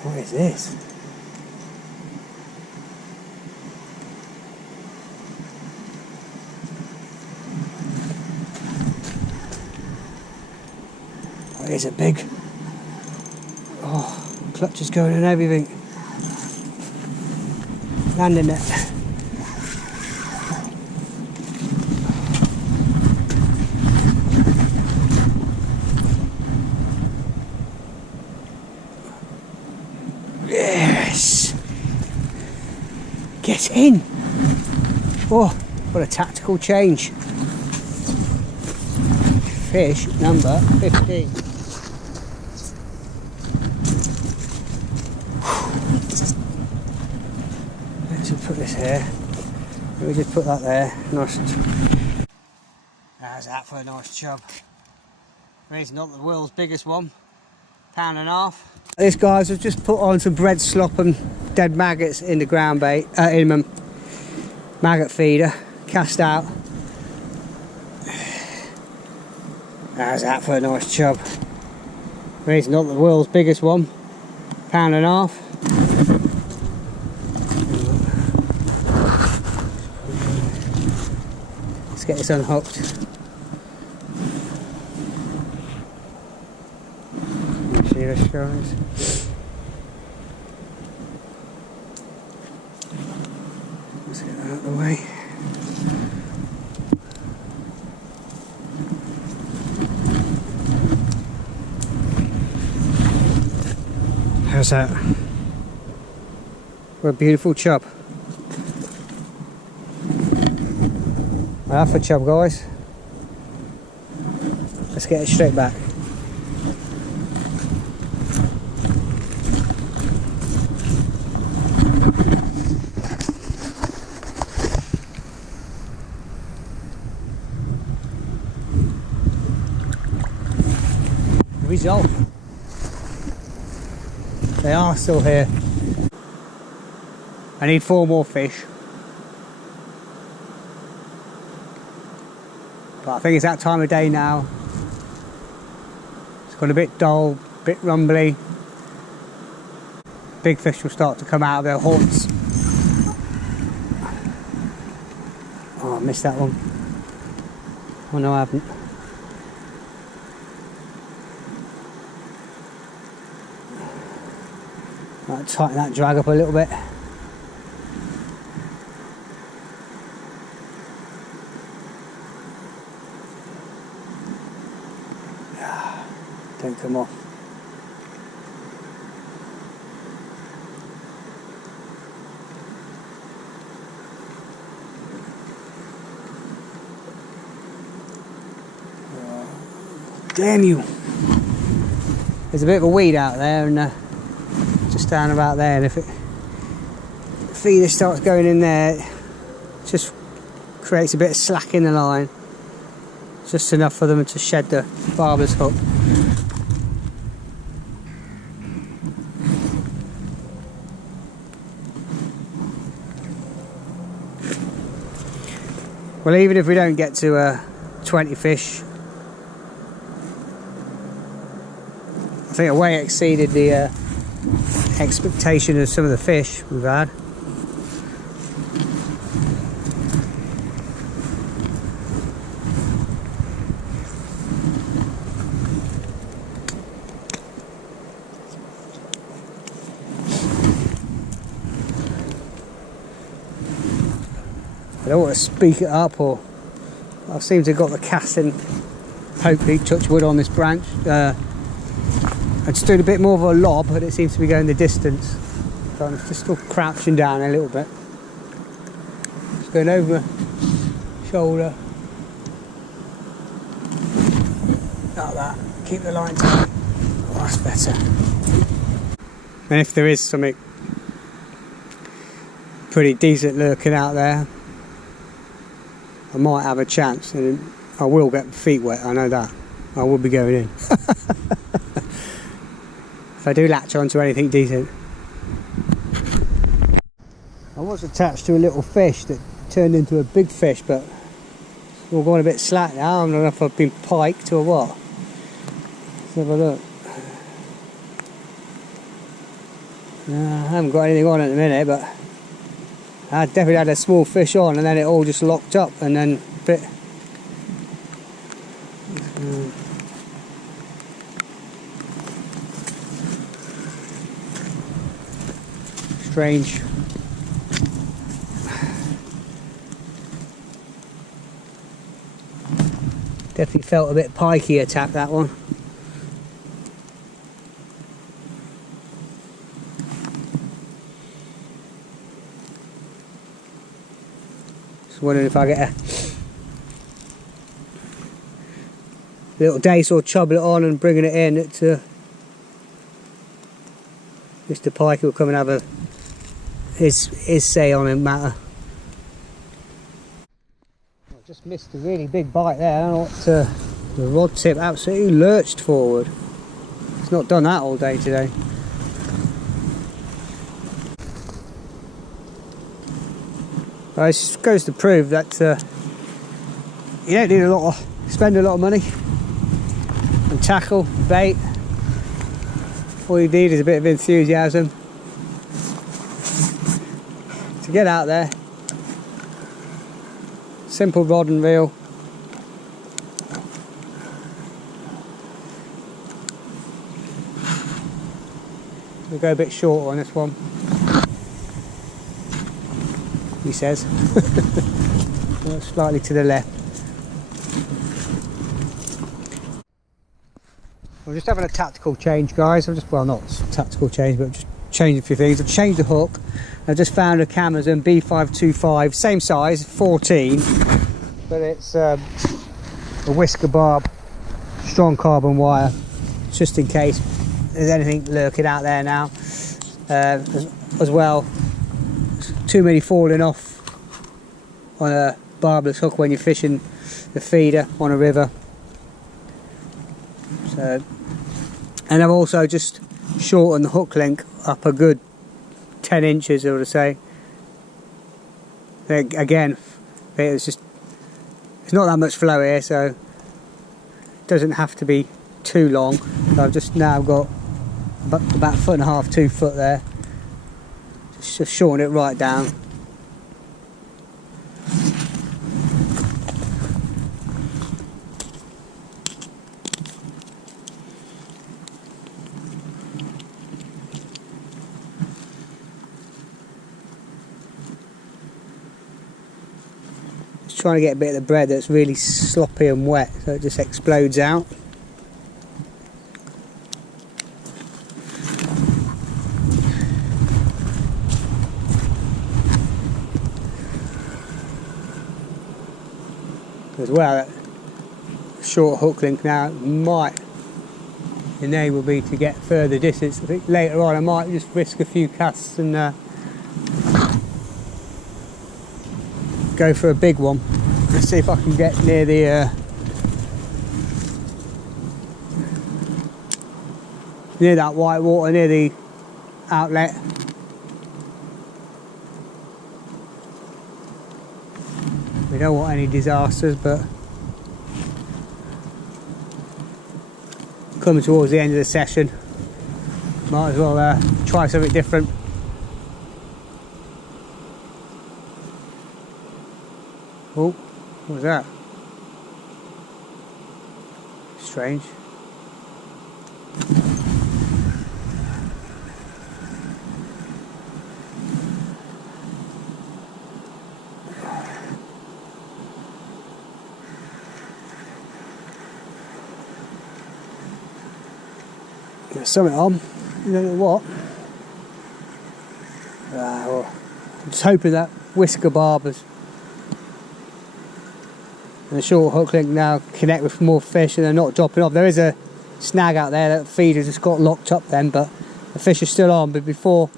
What is this? Oh, it's a big. Oh, clutch is going and everything. Landing it. in. Oh, what a tactical change. Fish number 15. Let's put this here. Let me just put that there. Nice. How's that for a nice chub? It's not the world's biggest one. £1.5. This guys have just put on some bread slop and dead maggots in the ground bait, in my maggot feeder. Cast out. How's that for a nice chub? It's not the world's biggest one. £1.5. Let's get this unhooked. See this, guys? Let's get that out of the way. How's that? What a beautiful chub. Half a chub, guys. Let's get it straight back. Result. They are still here. I need 4 more fish. But I think it's that time of day now. It's got a bit dull, a bit rumbly. Big fish will start to come out of their haunts. Oh, I missed that one. Oh no, I haven't. I'll tighten that drag up a little bit. Don't come off. Damn you! There's a bit of a weed out there, and just down about there, and if the feeder starts going in there, it just creates a bit of slack in the line. Just enough for them to shed the barber's hook. Well, even if we don't get to 20 fish, I think I way exceeded the expectation of some of the fish we've had. I don't want to speak it up, or I seem to have got the casting, hopefully touch wood, on this branch. I just doing a bit more of a lob, but it seems to be going the distance. So I'm just still crouching down a little bit. Just going over my shoulder. Like that. Keep the line tight. Oh, that's better. And if there is something pretty decent lurking out there, I might have a chance, and I will get my feet wet, I know that. I will be going in. If I do latch onto anything decent. I was attached to a little fish that turned into a big fish, but it's all going a bit slack now. I don't know if I've been piked or what. Let's have a look. I haven't got anything on at the minute, but I definitely had a small fish on, and then it all just locked up, and then a bit. Strange. Definitely felt a bit pikey attack, that one. Just wondering if I get a little dace or chobbing it on and bringing it in. It's Mr. Pike will come and have his say on the matter. I just missed a really big bite there. I don't know what the rod tip absolutely lurched forward. It's not done that all day today. Well, this goes to prove that you don't need spend a lot of money on tackle, bait. All you need is a bit of enthusiasm to get out there. Simple rod and reel. We'll go a bit shorter on this one, he says. Slightly to the left. I'm just having a tactical change, guys. Well, not tactical change, but just changing a few things. I've changed the hook. I just found a Amazon B525, same size, 14, but it's a whisker barb, strong carbon wire, just in case there's anything lurking out there now. As well, too many falling off on a barbless hook when you're fishing the feeder on a river. So, and I've also just shortened the hook length up a good 10 inches, I would say. Again, it's not that much flow here, so it doesn't have to be too long. So I've just now got about 1.5 foot, 2 foot there. Just shorten it right down. Just trying to get a bit of the bread that's really sloppy and wet, so it just explodes out. As well, that short hook length now might enable me to get further distance. I think later on I might just risk a few casts and go for a big one. Let's see if I can get near the near that white water, near the outlet. We don't want any disasters, but coming towards the end of the session, might as well try something different. Oh, what was that? Strange. There's something on, you don't know what. Well, I'm just hoping that whisker barbers and the short hook link now connect with more fish and they're not dropping off. There is a snag out there that feeder just got locked up then, but the fish are still on. But before,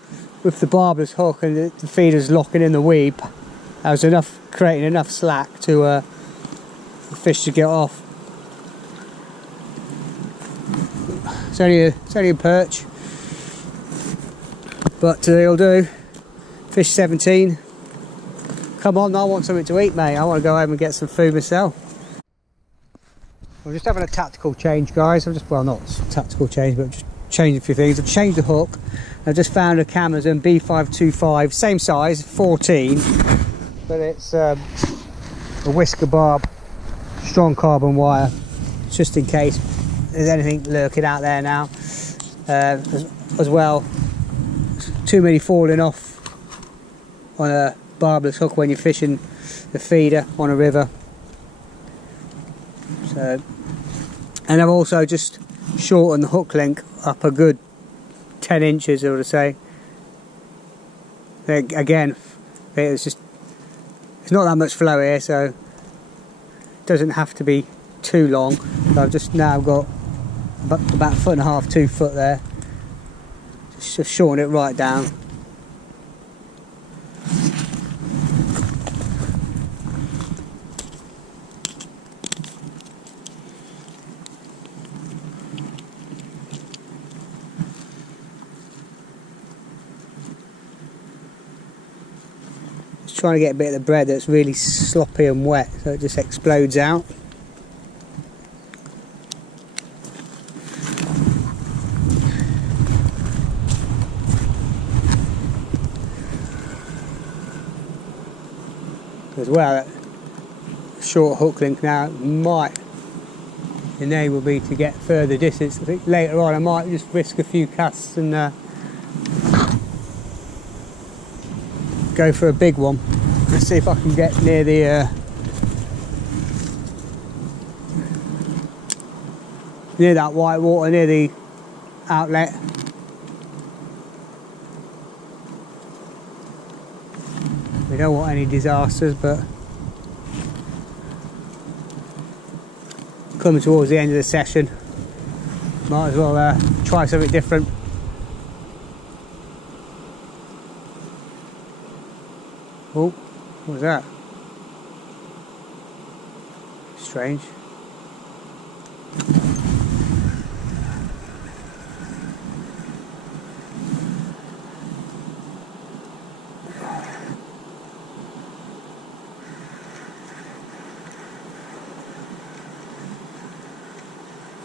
with the barbless hook and the feeders locking in the weed, that was enough, creating enough slack to the fish to get off. It's only a perch, but it'll do. Fish 17. Come on, I want something to eat, mate. I want to go home and get some food myself. I'm just having a tactical change, guys. Well, not tactical change, but just changing a few things. I've changed the hook. I just found a Amazon B525, same size, 14, but it's a whisker barb, strong carbon wire, just in case there's anything lurking out there now. As well, too many falling off on a barbless hook when you're fishing the feeder on a river. So, and I've also just shortened the hook length up a good 10 inches, I would say. Again, There's not that much flow here, so it doesn't have to be too long. So I've just now got about 1.5 to 2 foot there. Just shorten it right down. Trying to get a bit of the bread that's really sloppy and wet so it just explodes out. As well, a short hook link now might enable me to get further distance. I think later on I might just risk a few casts and go for a big one. Let's see if I can get near the near that white water, near the outlet. We don't want any disasters, but coming towards the end of the session, might as well try something different. Oh, what was that? Strange.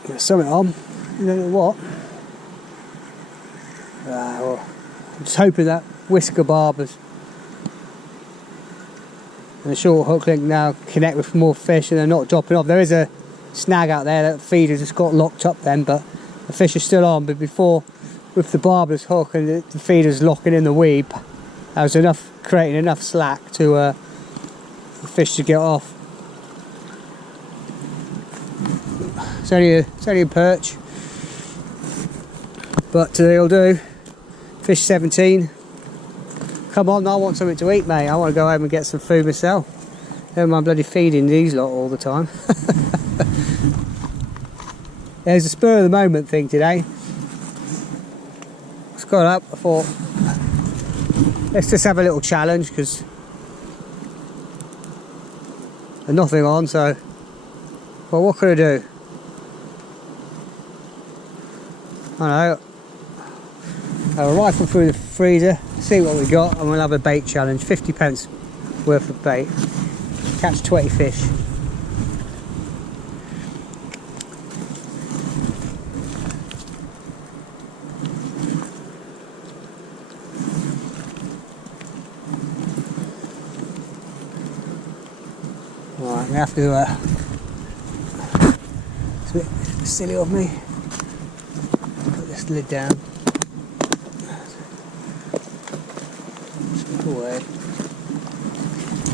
There's something on. I don't know what. Well, I'm just hoping that whisker barbers and the short hook link now connect with more fish and they're not dropping off. There is a snag out there that the feeder just got locked up then, but the fish are still on. But before, with the barber's hook and the feeder's locking in the weed, that was enough, creating enough slack to the fish to get off. It's only a perch, but today will do. Fish 17. Come on, I want something to eat, mate. I want to go home and get some food myself. Never mind bloody feeding these lot all the time. There's a spur of the moment thing today. Just got up, I thought, let's just have a little challenge because there's nothing on, so, well, what could I do? I don't know. I'll rifle through the freezer, see what we got, and we'll have a bait challenge. 50 pence worth of bait. Catch 20 fish. Alright, I'm going to have to, it's a bit silly of me. Put this lid down. Away.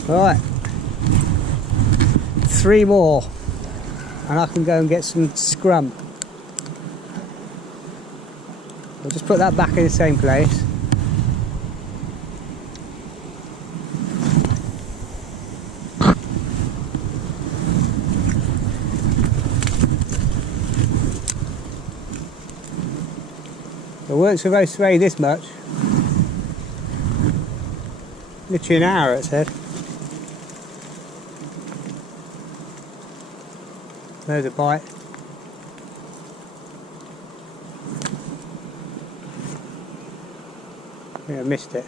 Right, 3 more and I can go and get some scrum. I'll just put that back in the same place. It weren't supposed to weigh this much. Literally an hour, it said. There's a bite. I think I missed it.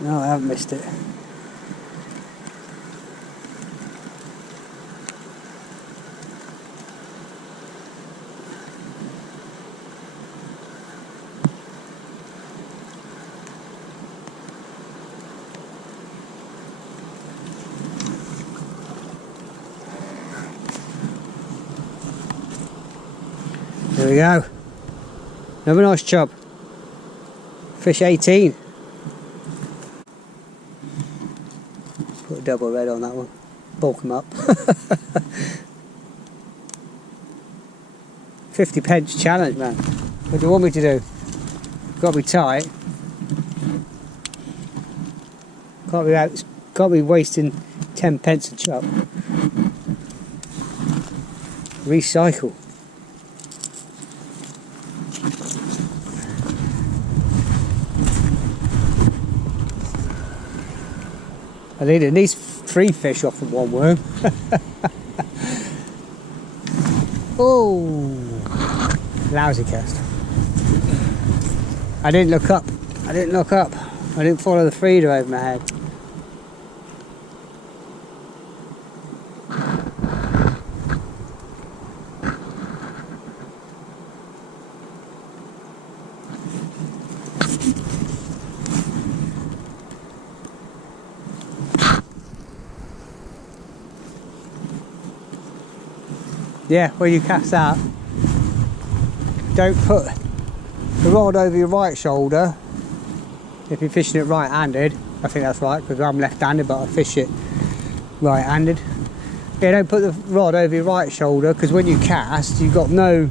No, I haven't missed it. There we go. Another nice chub. Fish 18. Put a double red on that one. Bulk them up. 50 pence challenge, man. What do you want me to do? Got to be tight. Can't be wasting 10 pence a chop. Recycle. I need at least 3 fish off of one worm. Oh, lousy cast. I didn't look up. I didn't follow the feeder over my head. Yeah, when you cast out, don't put the rod over your right shoulder if you're fishing it right-handed. I think that's right, because I'm left-handed, but I fish it right-handed. Yeah, don't put the rod over your right shoulder, because when you cast, you've got no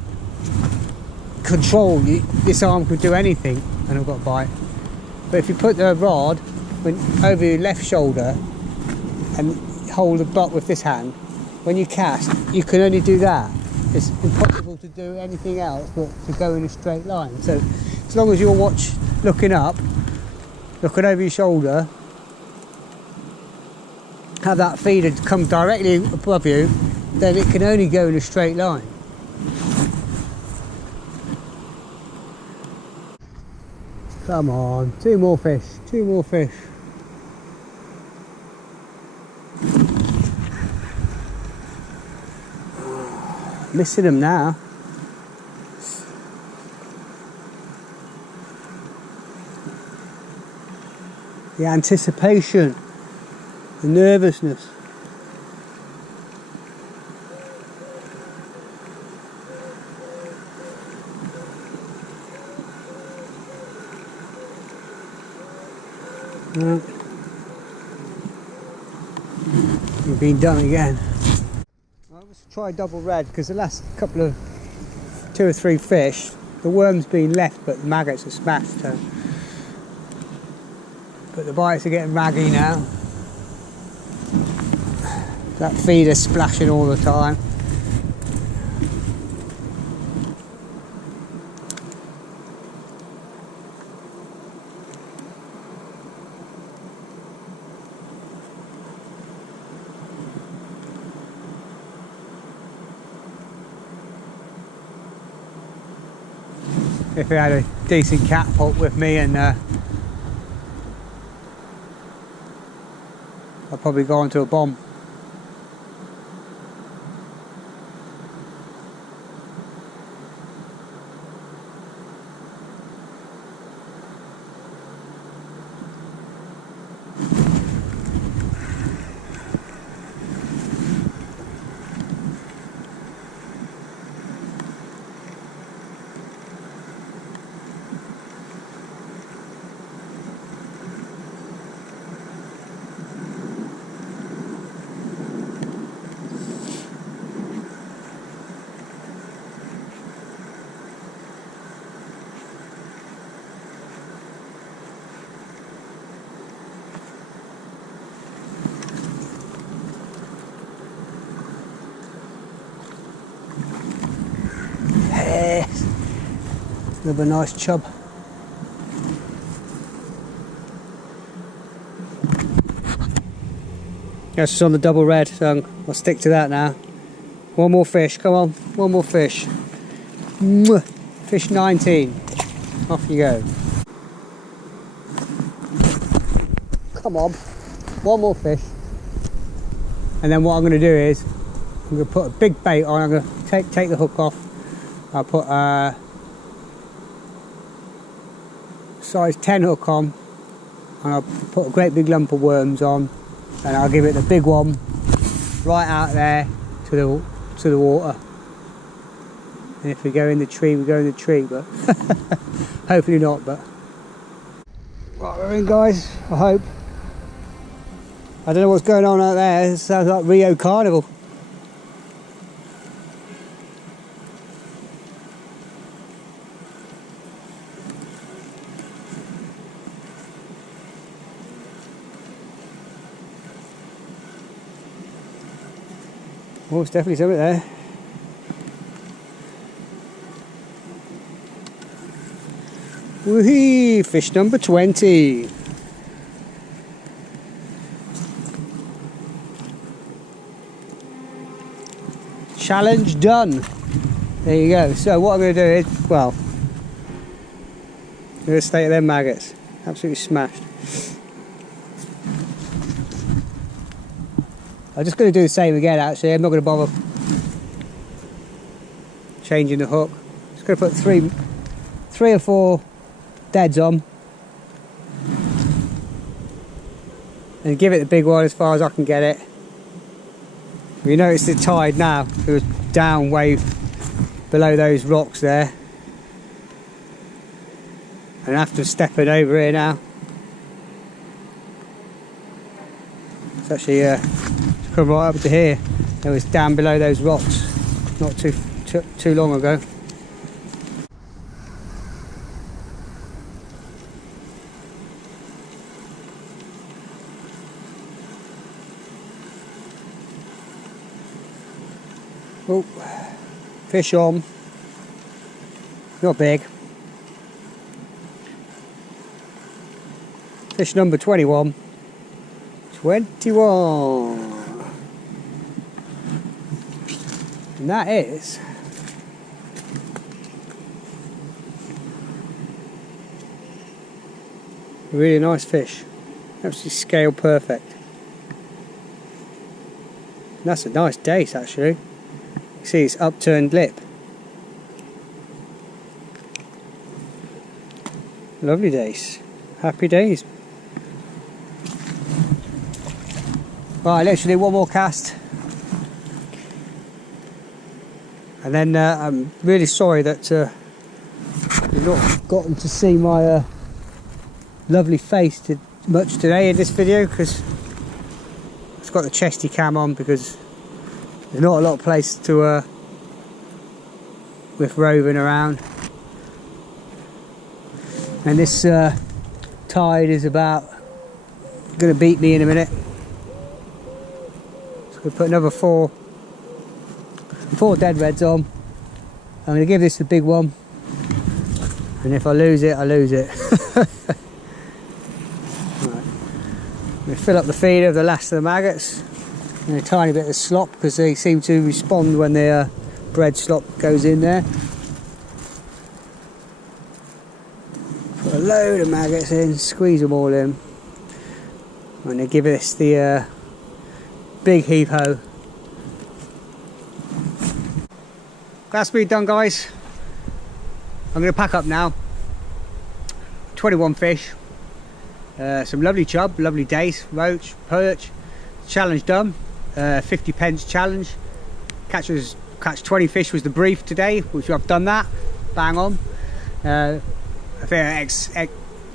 control. This arm could do anything, and I've got a bite. But if you put the rod over your left shoulder and hold the butt with this hand, when you cast, you can only do that. It's impossible to do anything else but to go in a straight line. So as long as you're looking up, looking over your shoulder, have that feeder come directly above you, then it can only go in a straight line. Come on, 2 more fish, 2 more fish. Missing them now. The anticipation, the nervousness. No. You've been done again. Let's try double red, because the last couple of 2 or 3 fish, the worm's been left but the maggots are smashed. So. But the bites are getting raggy now. That feeder's splashing all the time. If I had a decent catapult with me, and I'd probably go onto a bomb. Another nice chub. That's just on the double red, so I'll stick to that now. One more fish, come on, one more fish. Mwah. Fish 19. Off you go. Come on, one more fish. And then what I'm going to do is, I'm going to put a big bait on. I'm going to take the hook off. I'll put a size 10 hook on, and I'll put a great big lump of worms on, and I'll give it the big one right out there to the water. And if we go in the tree, we go in the tree, but hopefully not. But right, we're in, guys. I hope. I don't know what's going on out there. It sounds like Rio Carnival. Oh, it's definitely something there. Woohoo! Fish number 20. Challenge done. There you go. So what I'm going to do is, well, I'm going to stay at them maggots. Absolutely smashed. I'm just going to do the same again actually. I'm not going to bother changing the hook. Just going to put three or four deads on and give it the big one as far as I can get it. You notice the tide now, it was down way below those rocks there, and after stepping over here now, it's actually it's come right up to here. It was down below those rocks not too long ago. Oh, fish on, not big. Fish number 21. 21. And that is a really nice fish. Absolutely scale perfect. And that's a nice dace actually. See its upturned lip. Lovely days. Happy days. Right, literally one more cast. And then I'm really sorry that you've not gotten to see my lovely face much today in this video, because it's got the chesty cam on because there's not a lot of place to with roving around, and this tide is about going to beat me in a minute. So we'll put another four dead reds on. I'm going to give this the big one, and if I lose it, I lose it. Right. I'm going to fill up the feed of the last of the maggots. And a tiny bit of slop because they seem to respond when the bread slop goes in there. Put a load of maggots in, squeeze them all in. I'm going to give this the big heave ho. That's me done, guys. I'm going to pack up now. 21 fish, some lovely chub, lovely dace, roach, perch. Challenge done. 50 pence challenge. Catch 20 fish was the brief today, which I've done that. Bang on. I think I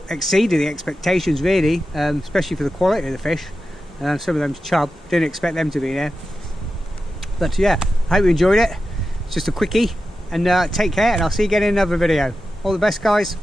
exceeded the expectations really, especially for the quality of the fish. Some of them's chub. Didn't expect them to be there. But yeah, I hope you enjoyed it. It's just a quickie, and take care, and I'll see you again in another video. All the best, guys.